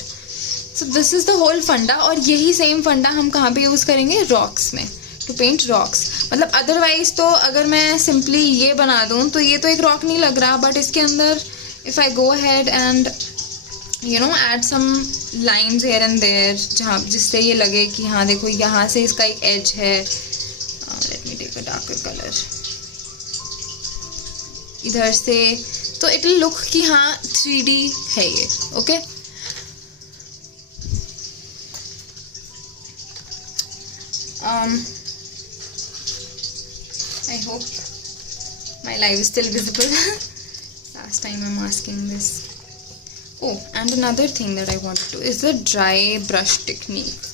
So this is the whole funda. और यही सेम फंडा हम कहाँ पे यूज़ करेंगे? रॉक्स में, टू पेंट रॉक्स. मतलब अदरवाइज तो अगर मैं सिंपली ये बना दूँ तो ये तो एक रॉक नहीं लग रहा, बट इसके अंदर if I go ahead and you know add some lines here and there, जहाँ जिससे ये लगे कि हाँ देखो यहाँ से इसका एक एज है. Let me take a darker colour इधर से, तो इट विल लुक कि हाँ 3D है ये. Okay, I hope my live is still visible. Last time I'm asking this. Oh, and another thing that I want to do is the dry brush technique.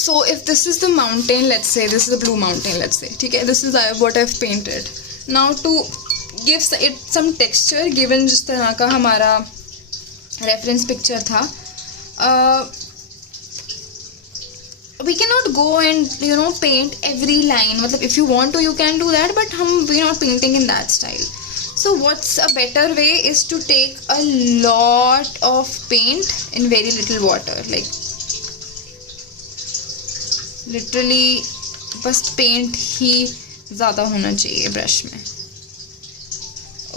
So if this is the mountain, let's say this is the blue mountain, let's say, okay, this is what I've painted. Now to give it some texture, given जिस तरह का हमारा reference picture था, we cannot go and paint every line. मतलब if you want to, you can do that, but we're not painting in that style. So what's a better way is to take a lot of paint in very little water, like literally बस पेंट ही ज़्यादा होना चाहिए ब्रश में.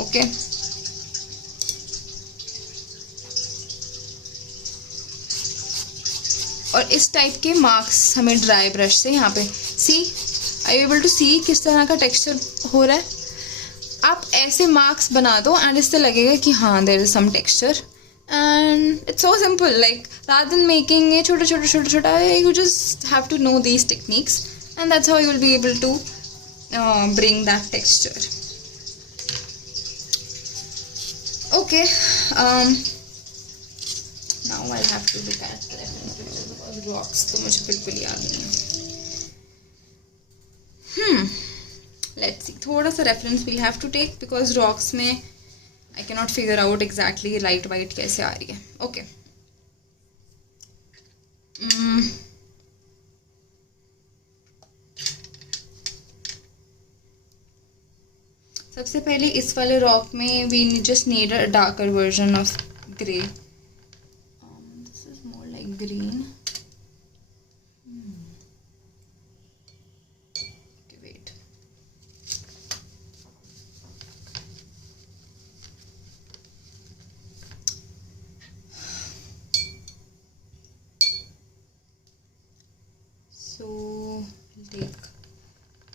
ओके और इस टाइप के मार्क्स हमें dry brush से यहाँ पे सी आई एबल टू सी किस तरह का टेक्सचर हो रहा है. आप ऐसे मार्क्स बना दो एंड इससे लगेगा कि हाँ there is some texture. And it's so simple, like rather than making a chota, you just have to know these techniques, and that's how you will be able to bring that texture. Okay, now I'll have to look at the reference picture because rocks तो मुझे बिल्कुल याद नहीं है. Let's see, थोड़ा सा reference we'll have to take because rocks में I cannot figure out exactly light white कैसे आ रही है. Okay. सबसे पहले इस वाले रॉक में we just need a darker version of grey. This is more like green. Okay, wait. So we'll take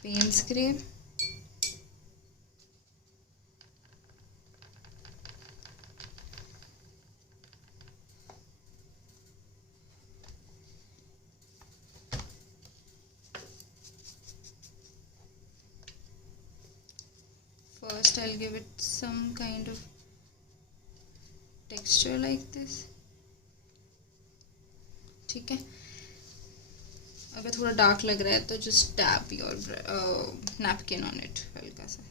Payne's grey. First I'll give it some kind of texture like this. ठीक है. अगर थोड़ा डार्क लग रहा है तो just tap your napkin on it हल्का सा,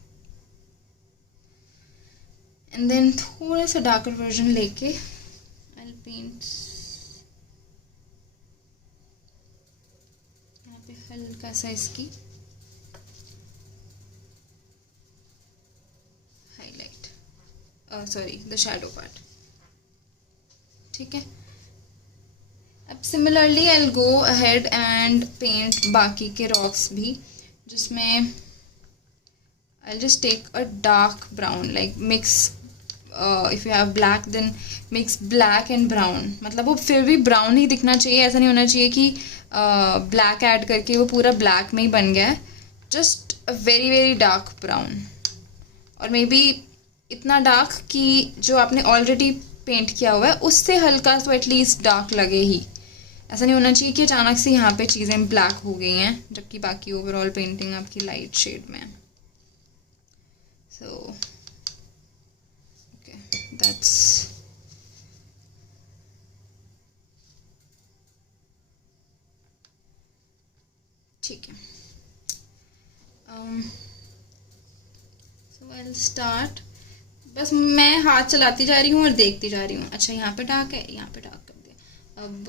and then थोड़ा सा darker version लेके I'll paint यहाँ पे हल्का सा इसकी highlight, sorry the shadow part. ठीक है. अब similarly I will go ahead and paint बाकी के रॉक्स भी, जिसमें I will just take a dark brown, like mix if you have black then mix black and brown. मतलब वो फिर भी ब्राउन ही दिखना चाहिए, ऐसा नहीं होना चाहिए कि ब्लैक ऐड करके वो पूरा ब्लैक में ही बन गया है. Just a very very dark brown, और मे बी इतना डार्क कि जो आपने ऑलरेडी पेंट किया हुआ है उससे हल्का तो एटलीस्ट डार्क लगे ही. ऐसा नहीं होना चाहिए कि अचानक से यहाँ पे चीज़ें ब्लैक हो गई हैं जबकि बाकी ओवरऑल पेंटिंग आपकी लाइट शेड में है. सो ओके दैट्स ठीक है. So I will start. बस मैं हाथ चलाती जा रही हूँ और देखती जा रही हूँ. अच्छा यहाँ पे डार्क है, यहाँ पे डार्क कर दिया. अब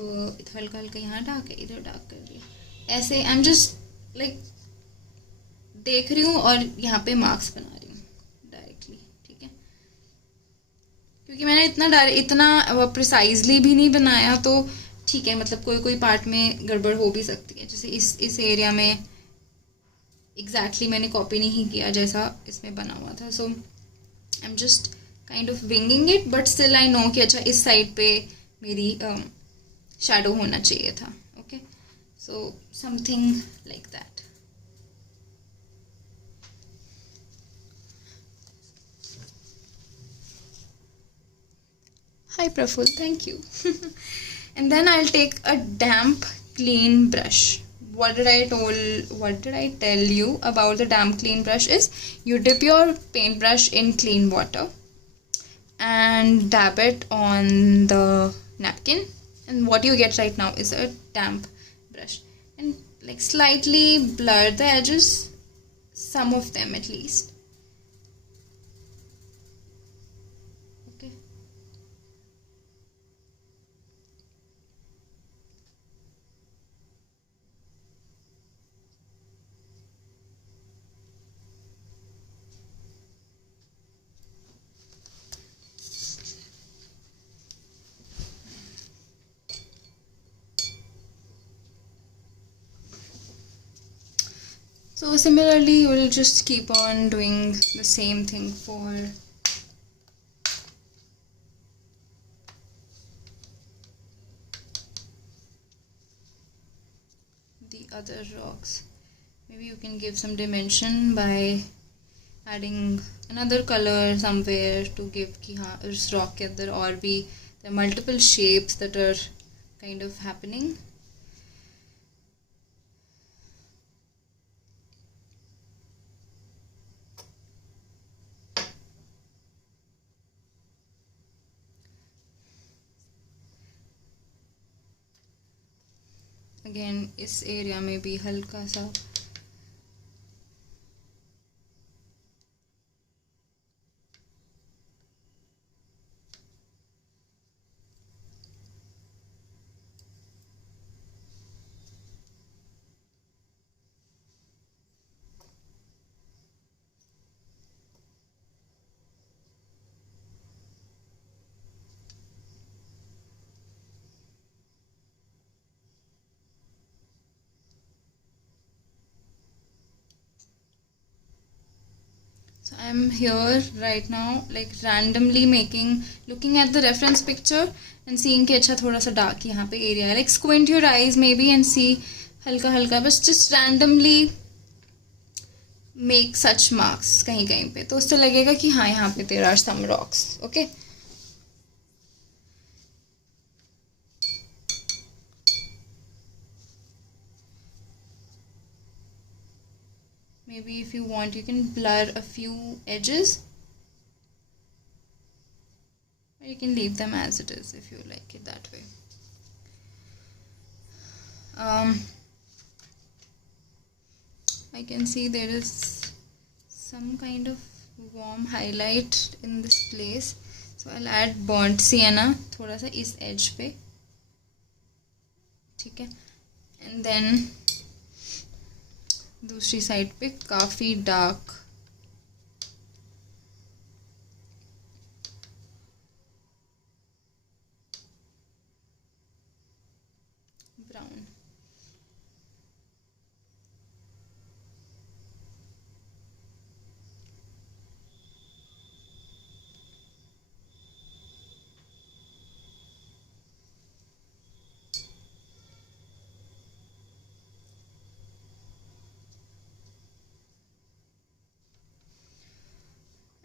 हल्का हल्का यहाँ डार्क है, इधर डार्क कर दिया. ऐसे आई एम जस्ट लाइक देख रही हूँ और यहाँ पे मार्क्स बना रही हूँ डायरेक्टली. ठीक है, क्योंकि मैंने इतना प्रिसाइजली भी नहीं बनाया तो ठीक है. मतलब कोई पार्ट में गड़बड़ हो भी सकती है. जैसे इस एरिया में एग्जैक्टली मैंने कॉपी नहीं किया जैसा इसमें बना हुआ था. सो I'm just kind of winging it, but still I know कि अच्छा इस साइड पे मेरी shadow होना चाहिए था. Okay, so something like that. Hi Praful, thank you. And then I'll take a damp clean brush. What did I tell you about the damp clean brush is you dip your paintbrush in clean water and dab it on the napkin, and what you get right now is a damp brush. and like slightly blur the edges, some of them at least. Okay. So similarly, you will just keep on doing the same thing for the other rocks. Maybe you can give some dimension by adding another color somewhere to give कि हाँ उस rock के अंदर और भी there are multiple shapes that are kind of happening. Again इस area में भी हल्का सा So I'm here right now like randomly looking at the reference picture and seeing कि अच्छा थोड़ा सा dark यहाँ पे area है, like squint your eyes maybe and see हल्का हल्का बस just randomly make such marks कहीं कहीं पे, तो उससे लगेगा कि हाँ यहाँ पे there are some rocks. Okay. Maybe if you want you can blur a few edges, or you can leave them as it is if you like it that way. I can see there is some kind of warm highlight in this place, so I'll add burnt sienna थोड़ा सा इस edge पे, ठीक है, and then दूसरी साइड पे काफ़ी dark brown.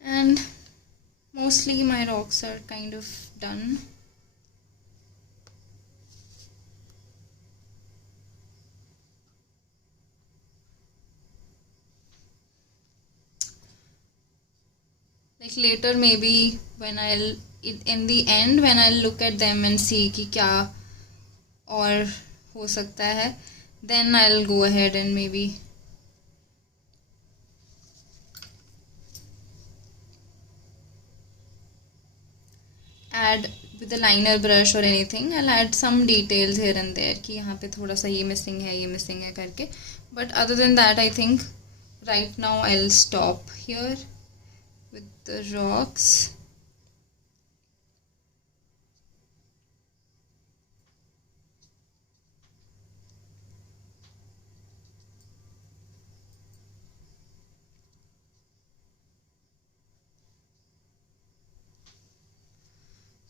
And mostly my rocks are kind of done. Like later maybe when in the end when I'll look at them and see कि क्या और हो सकता है, then I'll go ahead and maybe add with a liner brush or anything. I'll add some details here and there कि यहाँ पे थोड़ा सा ये missing है करके, but other than that I think right now I'll stop here with the rocks.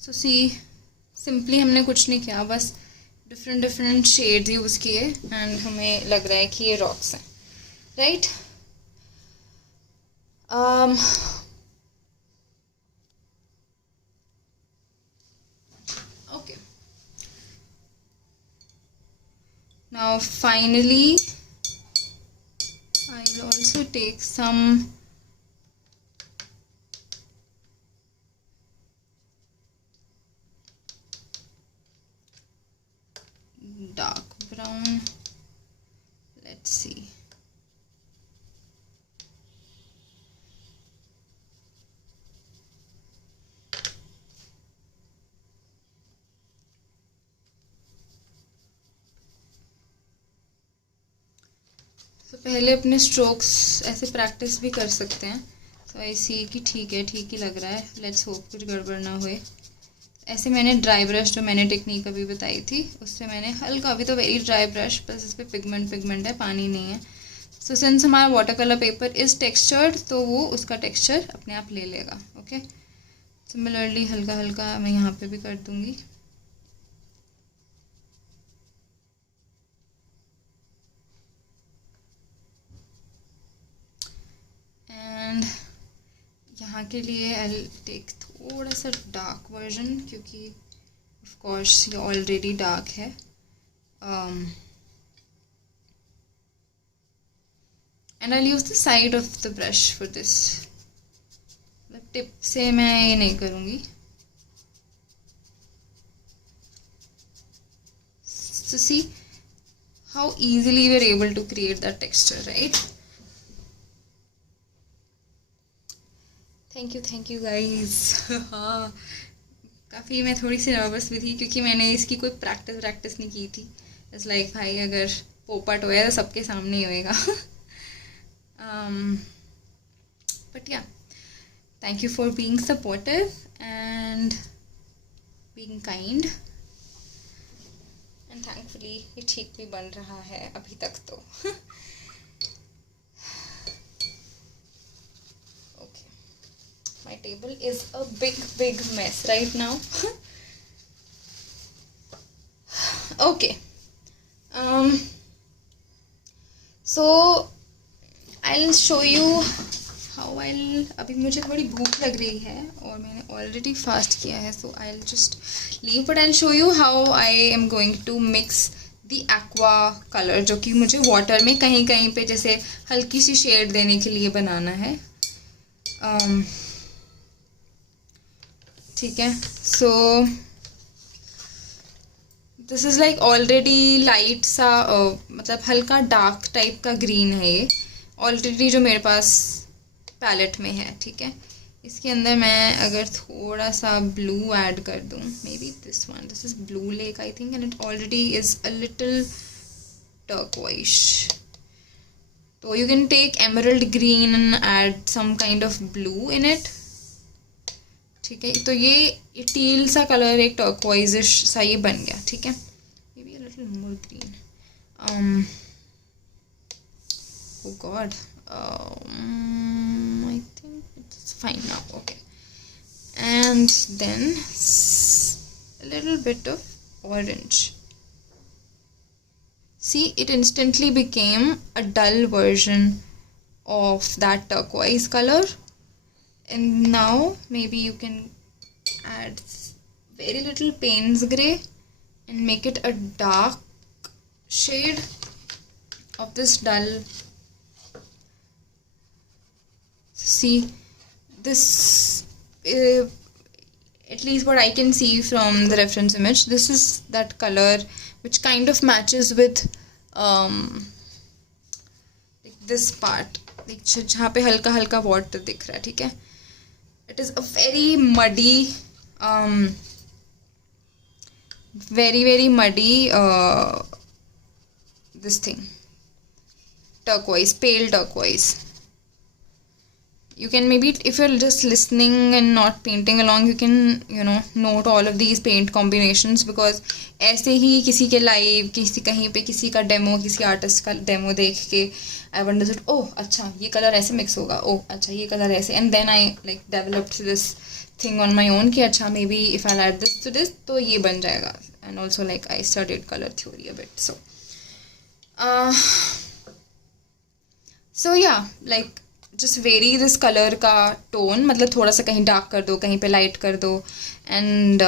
So see, simply हमने कुछ नहीं किया, बस different shades यूज़ किए and हमें लग रहा है कि ये rocks हैं, right? Okay. Now finally, I will also take some dark brown तो पहले अपने स्ट्रोक्स ऐसे प्रैक्टिस भी कर सकते हैं. तो आई सी कि ठीक है, ठीक ही लग रहा है. लेट्स होप कुछ गड़बड़ ना हुए. ऐसे मैंने ड्राई ब्रश जो मैंने टेक्निक अभी बताई थी उससे मैंने हल्का, अभी तो वेरी ड्राई ब्रश, बस इस पर पिगमेंट है, पानी नहीं है. सो सिंस हमारा water colour paper is textured तो वो उसका टेक्सचर अपने आप ले लेगा. ओके, सिमिलरली हल्का हल्का मैं यहाँ पे भी कर दूँगी. एंड यहाँ के लिए आई विल टेक थोड़ा सा डार्क वर्जन, क्योंकि ऑफ कोर्स ये ऑलरेडी डार्क है. And I use the side of the brush for this. Tip से मैं ये नहीं करूँगी. So see how easily we are able to create that texture, right? Thank you guys. हाँ, काफ़ी मैं थोड़ी सी नर्वस भी थी क्योंकि मैंने इसकी कोई प्रैक्टिस नहीं की थी. इट्स लाइक भाई अगर पोपट होया तो सबके सामने ही होएगा. बट या, thank you for being supportive and being kind. And thankfully ये ठीक भी बन रहा है अभी तक तो. Okay, my table is a big mess right now. Okay, so I will show you how आई. अभी मुझे थोड़ी भूख लग रही है और मैंने ऑलरेडी फास्ट किया है, so I will just leave, but I will show you how I M going to mix the aqua colour, जो कि मुझे वाटर में कहीं कहीं पे जैसे हल्की सी शेड देने के लिए बनाना है. ठीक है, so this is like already light सा, मतलब हल्का डार्क टाइप का ग्रीन है ये ऑलरेडी जो मेरे पास पैलेट में है. ठीक है, इसके अंदर मैं अगर थोड़ा सा ब्लू ऐड कर दूँ, maybe this one, this is blue lake I think, and it already is a little turquoise. तो you can take emerald green and add some kind of blue in it. ठीक है, तो ये टील सा कलर, एक टर्कोइजिश सा ये बन गया. ठीक है, may be a little more green. Oh God, I think it's fine now. Okay, and then a little bit of orange. See, it instantly became a dull version of that turquoise color. And now maybe you can add very little Payne's gray and make it a dark shade of this dull. See, this at least what I can see from the reference image, this is that color which kind of matches with like this part, जहाँ पे हल्का हल्का वाटर दिख रहा है. ठीक है, it is a very muddy very muddy this thing, turquoise, pale turquoise. You can maybe, if you're just listening and not painting along, you can, you know, note all of these paint combinations, because ऐसे ही किसी के लाइव, किसी कहीं पे किसी का डेमो, किसी आर्टिस्ट का डेमो देख के I understood, ओह अच्छा ये कलर ऐसे मिक्स होगा, ओह अच्छा ये कलर ऐसे, and then I like developed this thing on my own कि अच्छा maybe if I'll add this to this तो ये बन जाएगा. And also like I studied color theory a bit, so yeah, like just vary this color का tone, मतलब थोड़ा सा कहीं डार्क कर दो, कहीं पे लाइट कर दो, and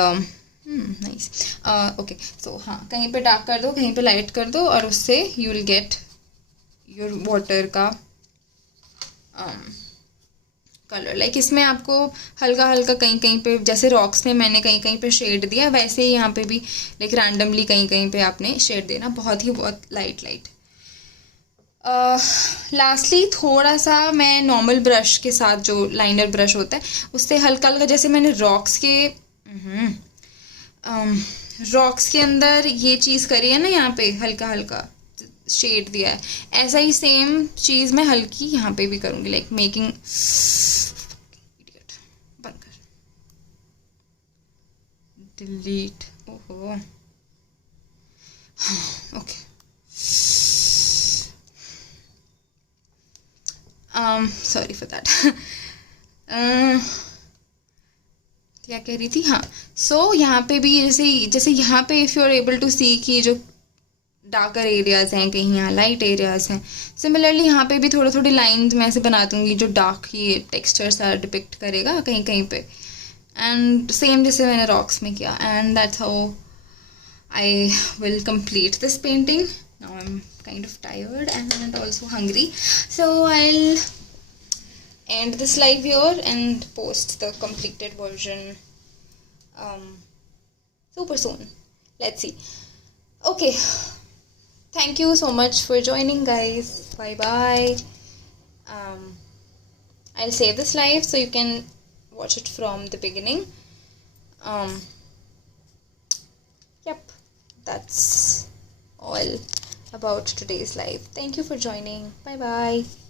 nice. Okay, so हाँ, कहीं पे डार्क कर दो, कहीं पे लाइट कर दो, और उससे you will get your water का कलर. लाइक इसमें आपको हल्का हल्का कहीं कहीं पे, जैसे रॉक्स में मैंने कहीं कहीं पे शेड दिया, वैसे ही यहाँ पे भी लाइक रैंडमली कहीं कहीं पे आपने शेड देना, बहुत लाइट. लास्टली थोड़ा सा मैं नॉर्मल ब्रश के साथ, जो लाइनर ब्रश होता है, उससे हल्का हल्का, जैसे मैंने रॉक्स के अंदर ये चीज़ करी है ना, यहाँ पे हल्का हल्का शेड दिया है, ऐसा ही सेम चीज़ मैं हल्की यहाँ पे भी करूँगी, लाइक मेकिंग, बंद कर, डिलीट, ओहो, ओके, सॉरी फॉर दैट। क्या कह रही थी, हाँ, सो यहाँ पे भी जैसे यहाँ पे if you are able to see कि जो डार्कर एरियाज़ हैं, कहीं यहाँ लाइट एरियाज़ हैं, सिमिलरली यहाँ पे भी थोड़े थोड़े लाइंस मैं ऐसे बना दूँगी जो डार्क ही टेक्सचर सा डिपिक्ट करेगा कहीं कहीं पे, एंड सेम जैसे मैंने रॉक्स में किया, and that's how I will complete this painting. Now I'm kind of tired and also hungry, so I'll end this live here and post the completed version super soon. Let's see. Okay, thank you so much for joining, guys. Bye bye. I'll save this live so you can watch it from the beginning. Yep, that's all about today's live. Thank you for joining. Bye bye.